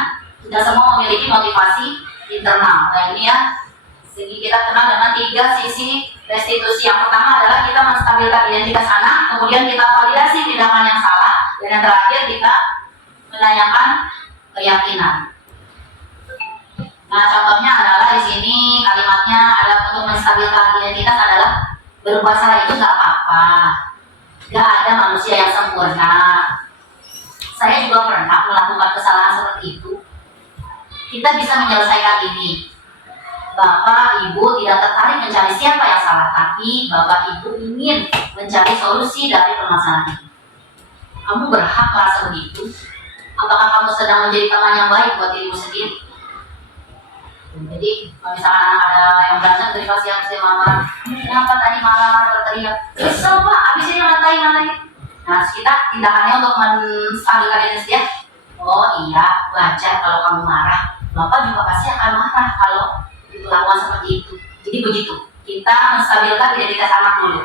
Tidak semua memiliki motivasi internal. Nah, ini ya, segi kita kenal dengan 3 sisi restitusi. Yang pertama adalah kita menstabilkan identitas anak, kemudian kita validasi tindakan yang salah, dan yang terakhir kita menanyakan keyakinan. Nah, contohnya adalah di sini kalimatnya ada untuk menstabilkan identitas adalah berbuat salah itu nggak apa-apa. Nggak ada manusia yang sempurna. Saya juga pernah melakukan kesalahan seperti itu. Kita bisa menyelesaikan ini. Bapak, Ibu tidak tertarik mencari siapa yang salah, tapi Bapak, Ibu ingin mencari solusi dari permasalahan ini. Kamu berhak merasa begitu. Apakah kamu sedang menjadi teman yang baik buat dirimu sendiri? Jadi, kalau misalkan ada yang berantem dari kelas yang saya mama, kenapa tadi malam berteriak? Kesel Pak, abis ini ngatain. Nah, kita tindakannya untuk menstabilkan diri dia. Oh iya, wajar kalau kamu marah. Bapak juga pasti akan marah kalau dilakukan seperti itu. Jadi begitu, kita menstabilkan identitas anak dulu.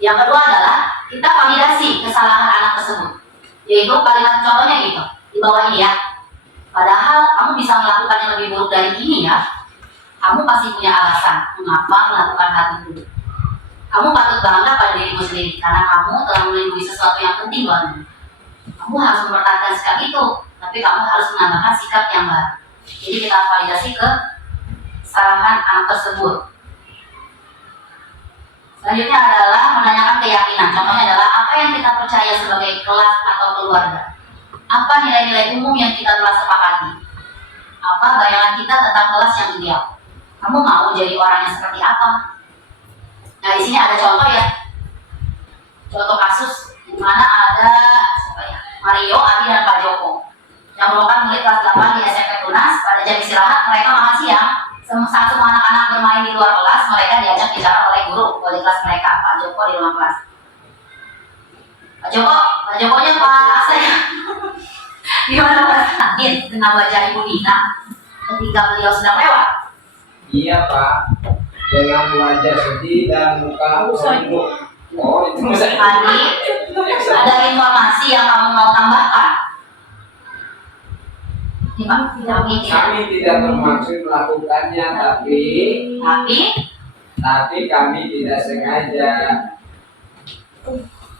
Yang kedua adalah kita validasi kesalahan anak tersebut. Yaitu kalimat contohnya gitu, di bawah ini ya. Padahal kamu bisa melakukan yang lebih buruk dari ini ya. Kamu pasti punya alasan mengapa melakukan hal itu. Kamu patut bangga pada dirimu sendiri karena kamu telah melindungi sesuatu yang penting buatmu. Kamu harus mempertahankan sikap itu, tapi kamu harus menambahkan sikap yang baru. Jadi kita validasi kesalahan anak tersebut. Selanjutnya adalah menanyakan keyakinan. Contohnya adalah apa yang kita percaya sebagai kelas atau keluarga. Apa nilai-nilai umum yang kita telah sepakati? Apa bayangan kita tentang kelas yang ideal? Kamu mau jadi orang yang seperti apa? Nah, di sini ada contoh ya. Contoh kasus di mana ada siapa ya? Mario, Adi, dan Pak Joko yang merupakan murid kelas 8 di SMP Tunas. Pada jam istirahat mereka makan siang. Saat semua anak-anak bermain di luar kelas, mereka diajak bicara oleh guru wali kelas mereka, Pak Joko di ruang kelas. Pak Jokonya Pak saya gimana perasaan dengan wajah Ibu Dina ketika beliau sedang lewat? Iya Pak. dengan wajah sedih dan muka tunduk. Oh, itu saya. Adi, ada informasi yang kamu mau tambahkan? Kami Kami tidak bermaksud melakukannya, tapi kami tidak sengaja.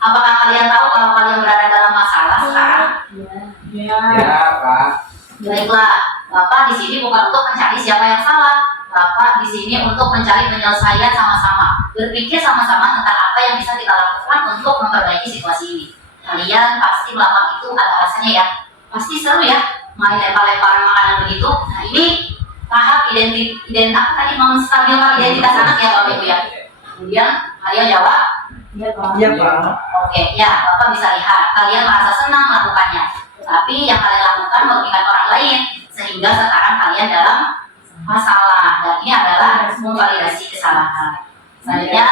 apakah kalian tahu kalau kalian berada dalam masalah sekarang? Ya, Pak. Baiklah, Bapak di sini bukan untuk mencari siapa yang salah. Bapak di sini untuk mencari penyelesaian sama-sama. Berpikir sama-sama tentang apa yang bisa kita lakukan untuk memperbaiki situasi ini. Kalian pasti melakukan itu ada rasanya ya. Pasti seru ya, main lempar-lemparan makanan begitu. Nah ini tahap menstabilkan identitas anak ya Bapak Ibu ya. Kemudian kalian jawab, Iya Pak. oke ya, Bapak bisa lihat kalian merasa senang melakukannya. Tapi yang kalian lakukan merugikan orang lain, sehingga sekarang kalian dalam masalah. Dan ini adalah memvalidasi kesalahan. Selanjutnya,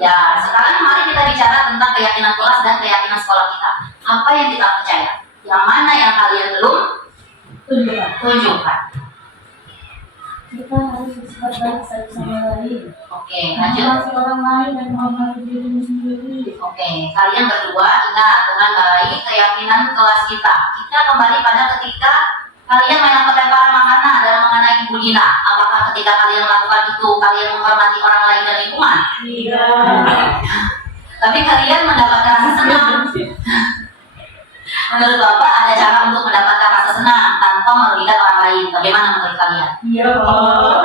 ya sekarang mari kita bicara tentang keyakinan kelas dan keyakinan sekolah kita. Apa yang kita percaya? Yang mana yang kalian belum tunjukkan? Kita harus bersikap baik satu sama lain. Oke, lanjut. Menghormati orang lain dan menghormati diri sendiri. Oke, kalian berdua ingat dengan baik keyakinan kelas kita. Kita kembali pada ketika kalian melempar-lemparan makanan dan mengenai Ibu Dina. Apakah ketika kalian melakukan itu kalian menghormati orang lain dan lingkungan? Tidak. Tapi kalian mendapatkan rasa senang. Menurut Bapak ada cara untuk mendapatkan rasa senang tanpa merugikan orang lain. Bagaimana menurut kalian? Iya, Pak.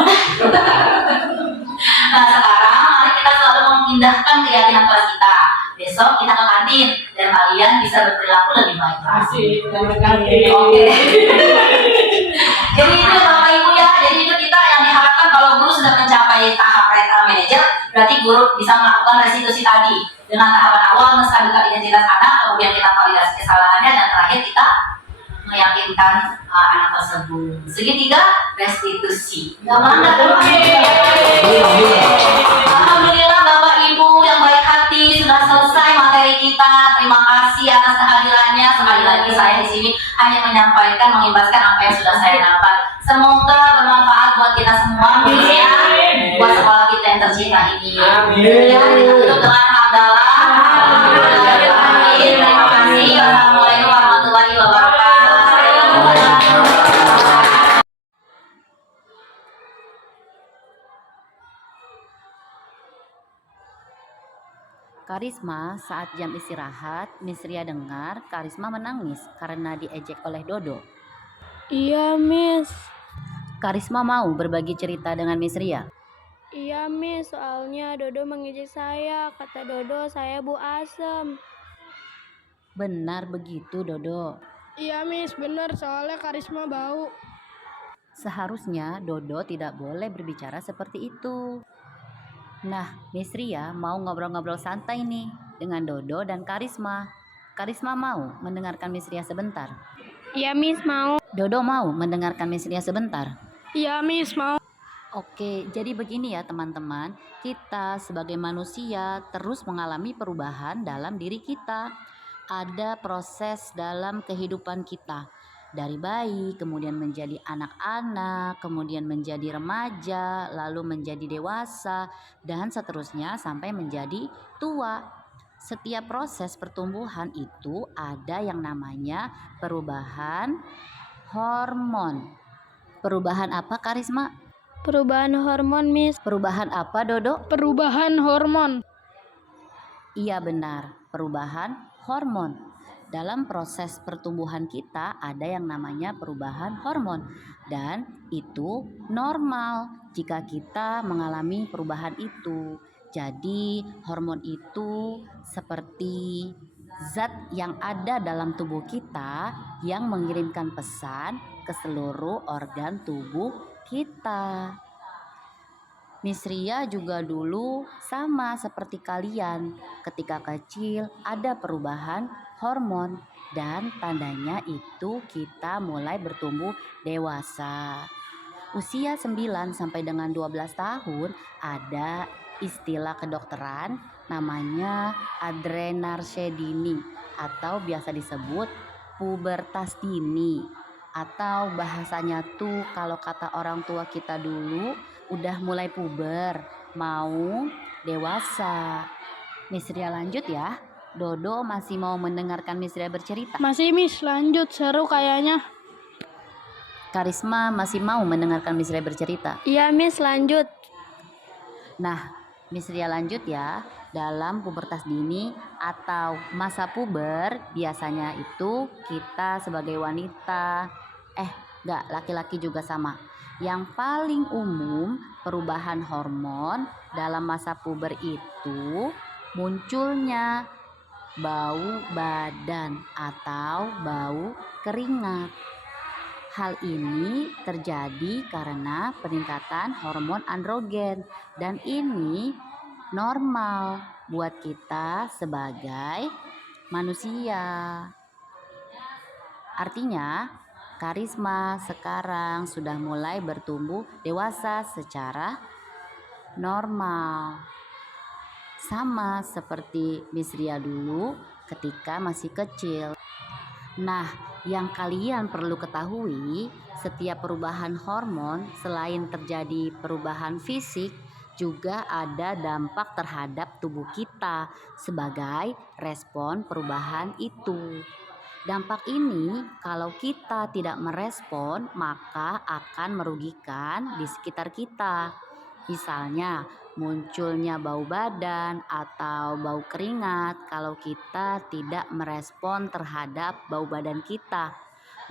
Nah sekarang mari kita selalu memindahkan keyakinan kelas kita. Besok kita ke kantin dan kalian bisa berperilaku lebih baik lagi. Asik, terima kasih. Oke. Jadi itu Bapak Ibu ya. Jadi itu kita yang diharapkan kalau guru sudah mencapai tahap manajer, berarti guru bisa melakukan restitusi tadi dengan tahapan awal menstabilkan identitas anak, kemudian kita validasi kesalahannya dan terakhir kita meyakinkan anak tersebut. Segitiga restitusi. Gampang nggak teman-teman? Alhamdulillah Bapak Ibu yang baik hati sudah selesai materi kita. Terima kasih atas kehadirannya. Sekali lagi saya di sini hanya menyampaikan, mengimbaskan apa yang sudah saya dapat. Semoga bermanfaat buat kita semua, ya, buat sekolah kita yang tercinta ini. Amin. Ya, kita tutup dengan hamdalah. Terima kasih. Assalamualaikum warahmatullahi wabarakatuh. Karisma saat jam istirahat, Miss Ria dengar Karisma menangis karena diejek oleh Dodo. Iya, Miss. Karisma mau berbagi cerita dengan Miss Ria. Iya, Miss. Soalnya Dodo mengejek saya. Kata Dodo, saya Bu Asem. Benar begitu, Dodo? Iya, Miss. Benar. Soalnya Karisma bau. Seharusnya Dodo tidak boleh berbicara seperti itu. Nah, Miss Ria mau ngobrol-ngobrol santai nih dengan Dodo dan Karisma. Karisma mau mendengarkan Miss Ria sebentar. Iya, Miss. Mau. Dodo mau mendengarkan Miss Ria sebentar. Iya, Miss. Mau. Oke, jadi begini ya teman-teman. Kita sebagai manusia terus mengalami perubahan dalam diri kita. Ada proses dalam kehidupan kita. Dari bayi, kemudian menjadi anak-anak, kemudian menjadi remaja, lalu menjadi dewasa, dan seterusnya sampai menjadi tua. Setiap proses pertumbuhan itu ada yang namanya perubahan hormon. Perubahan apa, Karisma? Perubahan hormon, Miss. Perubahan apa, Dodo? Perubahan hormon. Iya benar, perubahan hormon. Dalam proses pertumbuhan kita ada yang namanya perubahan hormon dan itu normal jika kita mengalami perubahan itu. Jadi hormon itu seperti zat yang ada dalam tubuh kita yang mengirimkan pesan ke seluruh organ tubuh kita. Miss Ria juga dulu sama seperti kalian. Ketika kecil ada perubahan hormon dan tandanya itu kita mulai bertumbuh dewasa. Usia 9 sampai dengan 12 tahun ada istilah kedokteran namanya adrenarche dini atau biasa disebut pubertas dini. Atau bahasanya tuh kalau kata orang tua kita dulu udah mulai puber, mau dewasa. Miss Ria lanjut ya. Dodo masih mau mendengarkan Miss Ria bercerita? Masih Miss, lanjut, seru kayaknya. Karisma masih mau mendengarkan Miss Ria bercerita? Iya Miss, lanjut. Nah, Miss Ria lanjut ya. Dalam pubertas dini atau masa puber, biasanya itu kita sebagai wanita, enggak, laki-laki juga sama. Yang paling umum perubahan hormon dalam masa puber itu munculnya bau badan atau bau keringat. Hal ini terjadi karena peningkatan hormon androgen dan ini normal buat kita sebagai manusia. Artinya, Karisma sekarang sudah mulai bertumbuh dewasa secara normal. Sama seperti Miss Ria dulu ketika masih kecil. Nah, yang kalian perlu ketahui, setiap perubahan hormon selain terjadi perubahan fisik, juga ada dampak terhadap tubuh kita sebagai respon perubahan itu. Dampak ini kalau kita tidak merespon maka akan merugikan di sekitar kita. Misalnya munculnya bau badan atau bau keringat kalau kita tidak merespon terhadap bau badan kita.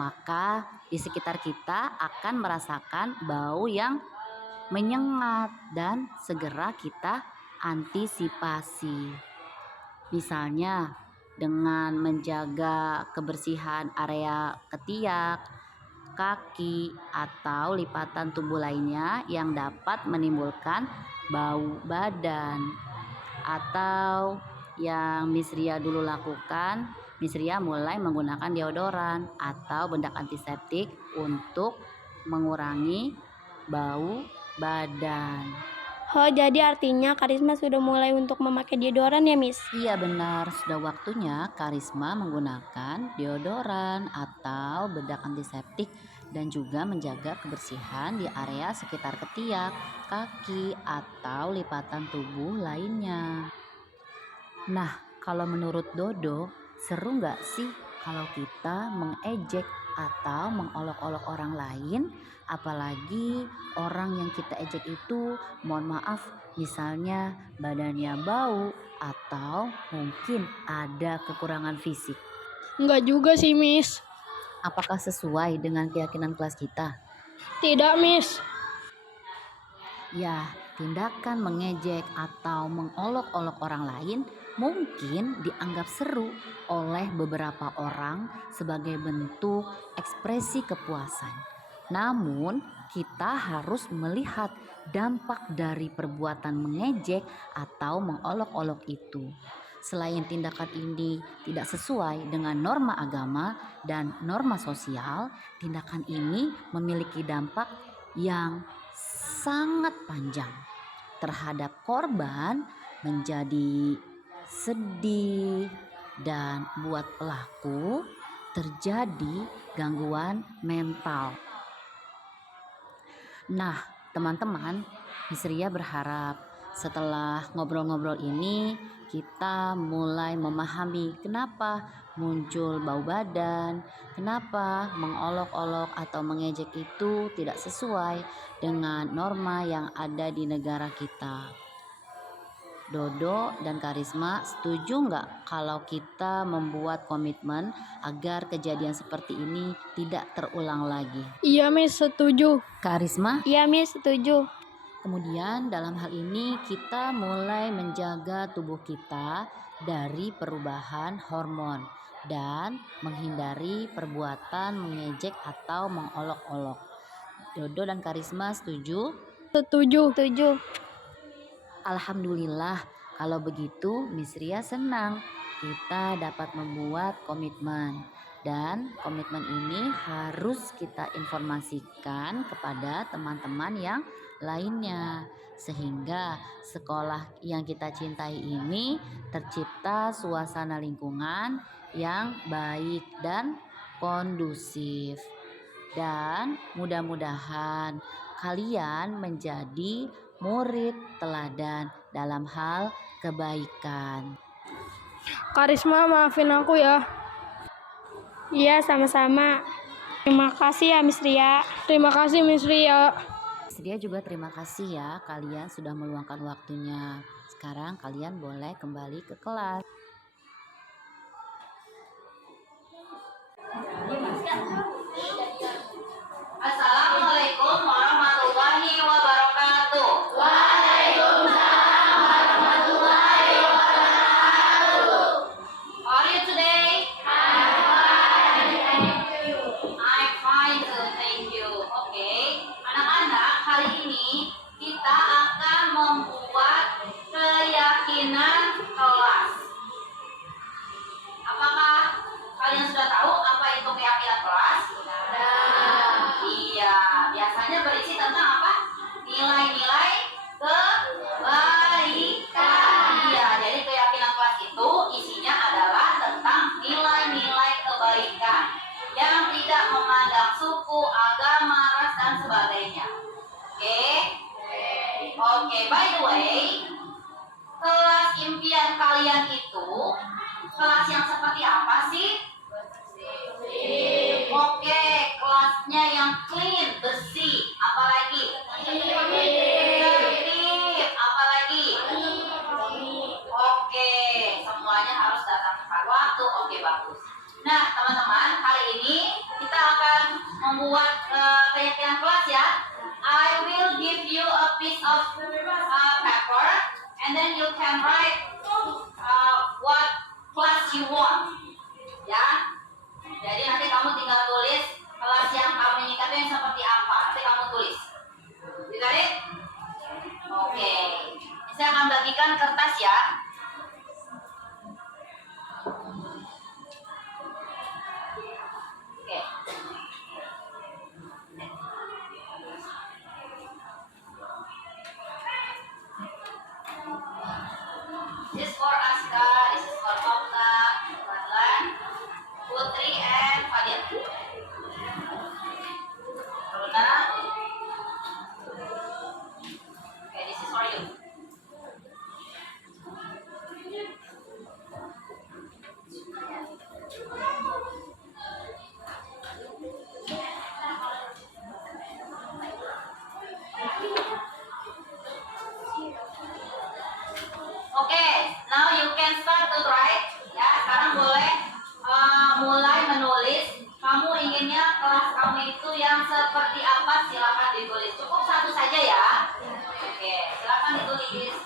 Maka di sekitar kita akan merasakan bau yang menyengat dan segera kita antisipasi. Misalnya dengan menjaga kebersihan area ketiak, kaki, atau lipatan tubuh lainnya yang dapat menimbulkan bau badan. Atau yang Miss Ria dulu lakukan, Miss Ria mulai menggunakan deodoran atau bedak antiseptik untuk mengurangi bau badan. Oh, jadi artinya Karisma sudah mulai untuk memakai deodoran ya Miss? Iya benar, sudah waktunya Karisma menggunakan deodoran atau bedak antiseptik dan juga menjaga kebersihan di area sekitar ketiak, kaki, atau lipatan tubuh lainnya. Nah, kalau menurut Dodo, seru nggak sih kalau kita mengejek atau mengolok-olok orang lain? Apalagi orang yang kita ejek itu, mohon maaf, misalnya badannya bau atau mungkin ada kekurangan fisik. Enggak juga sih Miss. Apakah sesuai dengan keyakinan kelas kita? Tidak Miss. Ya, tindakan mengejek atau mengolok-olok orang lain mungkin dianggap seru oleh beberapa orang sebagai bentuk ekspresi kepuasan. Namun, kita harus melihat dampak dari perbuatan mengejek atau mengolok-olok itu. Selain tindakan ini tidak sesuai dengan norma agama dan norma sosial, tindakan ini memiliki dampak yang sangat panjang terhadap korban, menjadi sedih, dan buat pelaku terjadi gangguan mental. Nah, teman-teman, Miss Ria berharap setelah ngobrol-ngobrol ini kita mulai memahami kenapa muncul bau badan, kenapa mengolok-olok atau mengejek itu tidak sesuai dengan norma yang ada di negara kita. Dodo dan Karisma setuju nggak kalau kita membuat komitmen agar kejadian seperti ini tidak terulang lagi? Iya Miss, setuju. Karisma? Iya Miss, setuju. Kemudian dalam hal ini kita mulai menjaga tubuh kita dari perubahan hormon dan menghindari perbuatan mengejek atau mengolok-olok. Dodo dan Karisma setuju? Setuju. Setuju. Alhamdulillah, kalau begitu Miss Ria senang kita dapat membuat komitmen. Dan komitmen ini harus kita informasikan kepada teman-teman yang lainnya. Sehingga sekolah yang kita cintai ini tercipta suasana lingkungan yang baik dan kondusif. Dan mudah-mudahan kalian menjadi murid teladan dalam hal kebaikan. Karisma, maafin aku ya. Iya, sama-sama. Terima kasih ya, Miss Ria. Terima kasih, Miss Ria. Miss Ria juga terima kasih ya, kalian sudah meluangkan waktunya. Sekarang kalian boleh kembali ke kelas. Assalamualaikum warahmatullahi wabarakatuh. How are you today? I'm fine too, thank you. Oke, anak-anak, hari ini kita akan membuat keyakinan kelas. Apakah kalian sudah tahu apa itu keyakinan kelas? Iya, biasanya berisi tentang apa? Nilai-nilai kebaikan. Iya, jadi keyakinan kelas itu isinya adalah tentang nilai-nilai kebaikan yang tidak memandang suku, agama, ras, dan sebagainya. Oke, by the way, kelas impian kalian itu kelas yang seperti apa sih? Oke, kelasnya yang clean, bersih, apalagi? Tertib, apalagi? Oke, semuanya harus datang tepat waktu. Oke, bagus. Nah, teman-teman, hari ini kita akan membuat keyakinan kelas ya. I will give you a piece of paper, and then you can write what class you want. Ya. Jadi nanti kamu tinggal tulis kelas yang kamu inginkan itu yang seperti apa. Nanti kamu tulis. You got it? Oke. Saya akan bagikan kertas ya. Oke. This is for Aska, this is for Okta, Fadlan, Putri, and Fadil. Luna. Okay, this is for you. Okay, now you can start to write. Ya, sekarang boleh mulai menulis. Kamu inginnya kelas kamu itu yang seperti apa? Silakan ditulis. Cukup satu saja ya. Oke, silakan ditulis.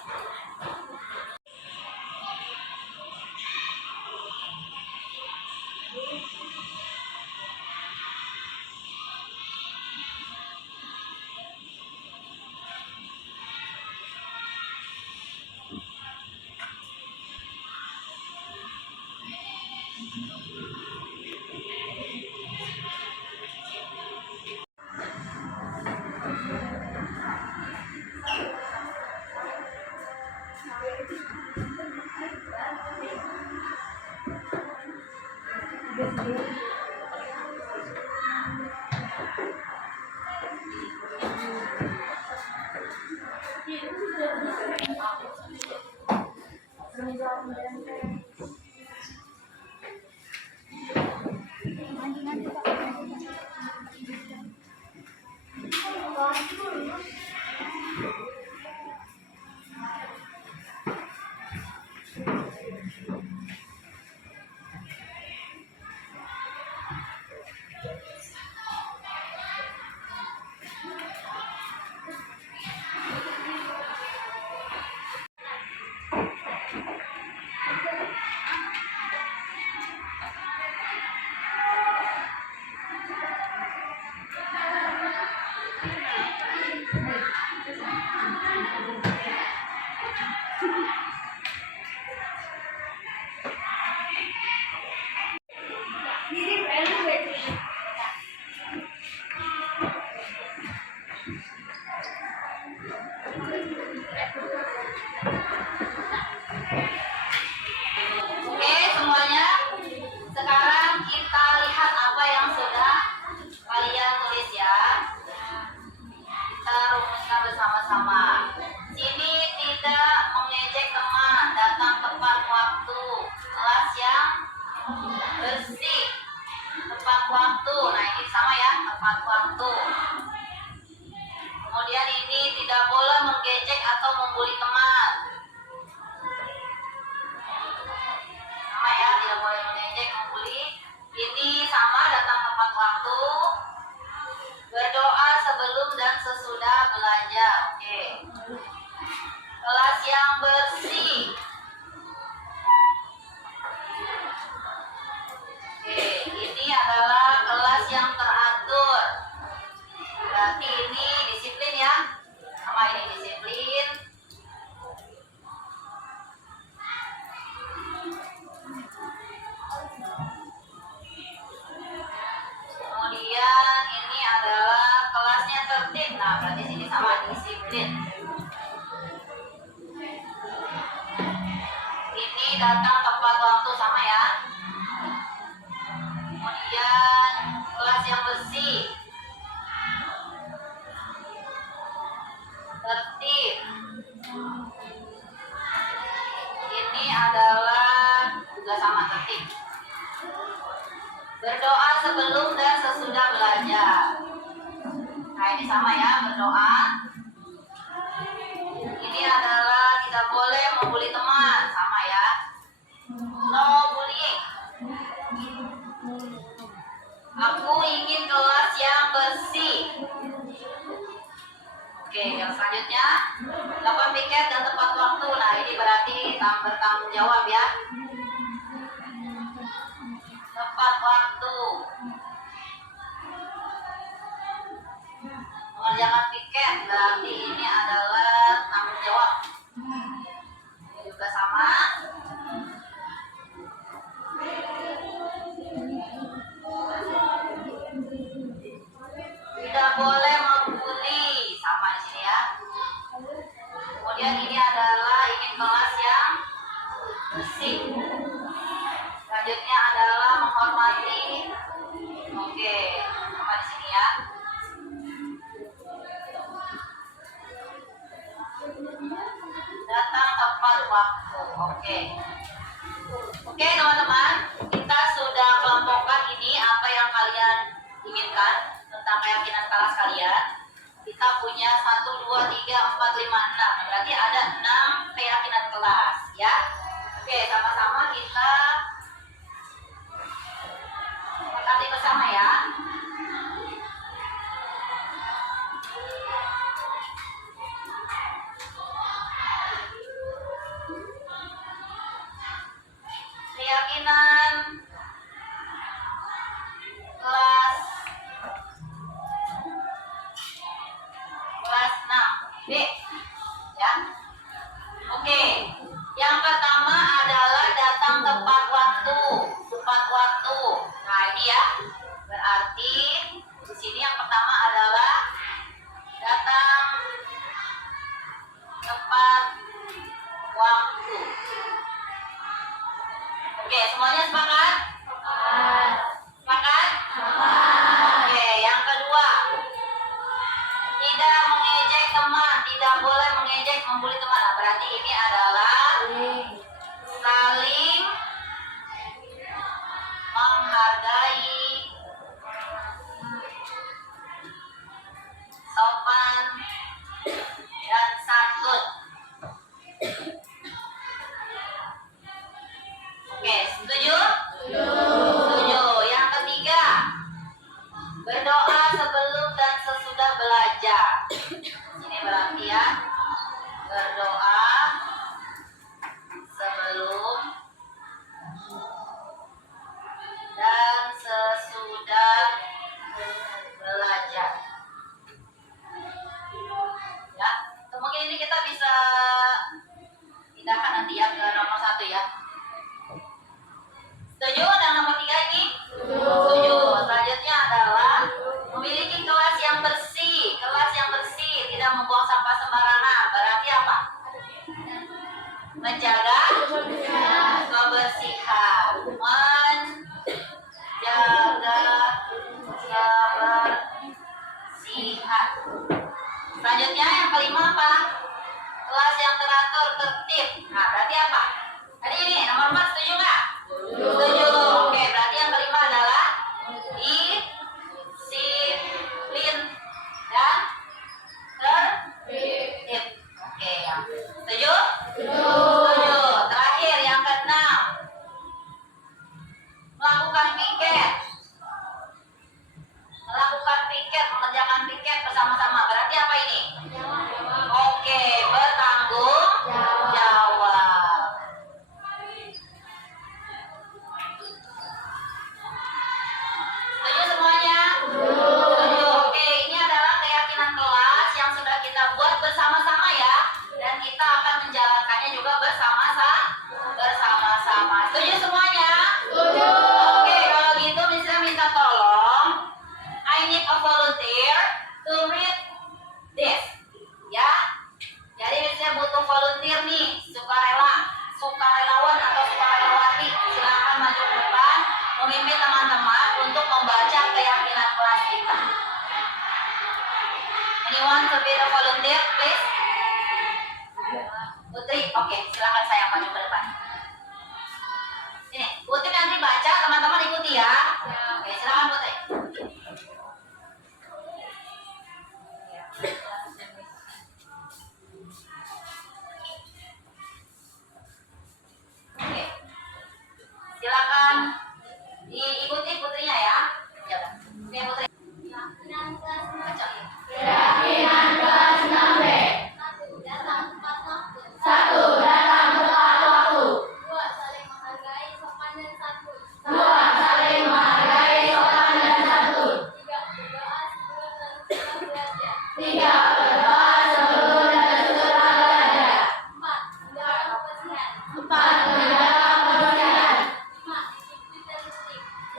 Oke, semuanya. Sekarang kita lihat apa yang sudah kalian sama. Sini tidak mengejek teman, datang tepat waktu, kelas yang bersih, tepat waktu. Nah ini sama ya, tepat waktu. Kemudian ini tidak boleh mengejek atau membuli teman. Sama ya, tidak boleh mengejek, membuli. Ini sama, datang tepat waktu. Berdoa sebelum dan sesudah belajar. Oke. Kelas yang bersih. Oke, ini adalah kelas yang teratur. Berarti ini disiplin ya. Sama ini disiplin. Kemudian ini adalah kelasnya tertib. Nah, berarti sini sama disiplin. Ini datang tepat waktu sama ya. Kemudian kelas yang bersih, tertib. Ini adalah juga sama tertib. Berdoa sebelum dan sesudah belajar. Nah ini sama ya, berdoa. Ini adalah tidak boleh membuli teman, sama ya. No bullying. Aku ingin kelas yang bersih. Oke, yang selanjutnya dapat piket dan tepat waktu. Nah ini berarti bertanggung jawab ya. Tepat waktu. Mengerjakan piket berarti ini adalah tanggung jawab. Ini juga sama. Tidak boleh membuli, sama di sini ya. Kemudian ini adalah ingin kelas yang bersih. Selanjutnya adalah menghormati. Oke, sama di sini ya. Datang tepat waktu. Oke. Oke teman-teman, kita sudah kelompokkan ini apa yang kalian inginkan tentang keyakinan kelas kalian. Kita punya 1, 2, 3, 4, 5, 6. Berarti ada 6 keyakinan kelas ya. Oke, sama-sama kita berkati bersama ya. Keyakinan kelas 6B ya. Oke, yang pertama adalah datang tepat waktu, tepat waktu. Nah ini ya, berarti di sini yang pertama adalah datang tepat waktu. Oke, semuanya sepakat? Sepakat? Oke, yang kedua, tidak mengejek teman, tidak boleh mengejek, membuli teman. Nah, berarti ini adalah saling menghargai, sopan, dan santun. Oke, setuju? Setuju. Yang ketiga, berdoa sebelum dan sesudah belajar. Ini berarti ya, berdoa sebelum kelas yang teratur, tertib. Nah, berarti apa? Tadi ini nomor 4 setuju nggak? Setuju. Oke, berarti yang kelima adalah disiplin dan tertib. Oke, yang setuju? Setuju. Terakhir yang keenam, melakukan piket. Melakukan piket, mengerjakan piket bersama-sama. Berarti apa ini? Oke, bertanggung jawab. Setuju semuanya? Setuju. Oke, ini adalah keyakinan kelas yang sudah kita buat bersama-sama ya. Dan kita akan menjalankannya juga bersama-sama. Setuju semuanya? Setuju. Oke, kalau gitu misalnya minta tolong, I need a volunteer to read this. Ya. Jadi misalnya butuh volunteer nih, sukarelawan atau sukarelawati. Silakan maju ke depan, memimpin teman-teman untuk membaca keyakinan kelas kita. Anyone to be the volunteer, please? Putri, oke, silakan saya maju ke depan. Sini, Putri nanti baca, teman-teman ikuti ya. Oke, silakan Putri. Oke. Silakan diikuti Putrinya ya. Jalan. Oke, Putri. Baca. Keyakinan kelas 6B. 1. Datang tepat waktu. 1. Datang tepat waktu. 2. Saling menghargai, sopan dan santun. 2. Saling menghargai, sopan dan santun. 3. Berdoa sebelum dan sesudah belajar. 3. Berdoa sebelum dan sesudah belajar. 4. Menjaga kebersihan. 4. Menjaga kebersihan.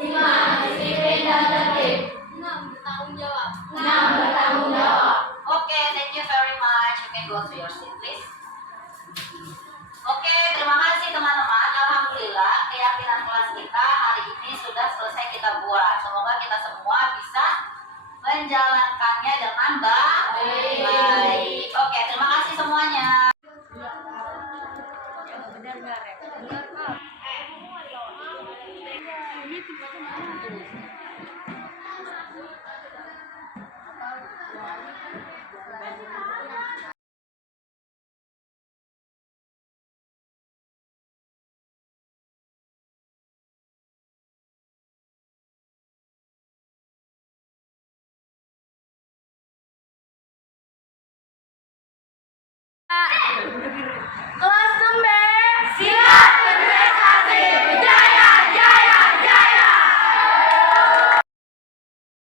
5. Disiplin dan tertib. 6. Bertanggung jawab. 6. Bertanggung jawab. Oke, thank you very much. You can go to your seat, please. Oke, terima kasih teman-teman. Alhamdulillah, keyakinan kelas kita hari ini sudah selesai kita buat. Semoga kita semua bisa menjalankannya dengan baik.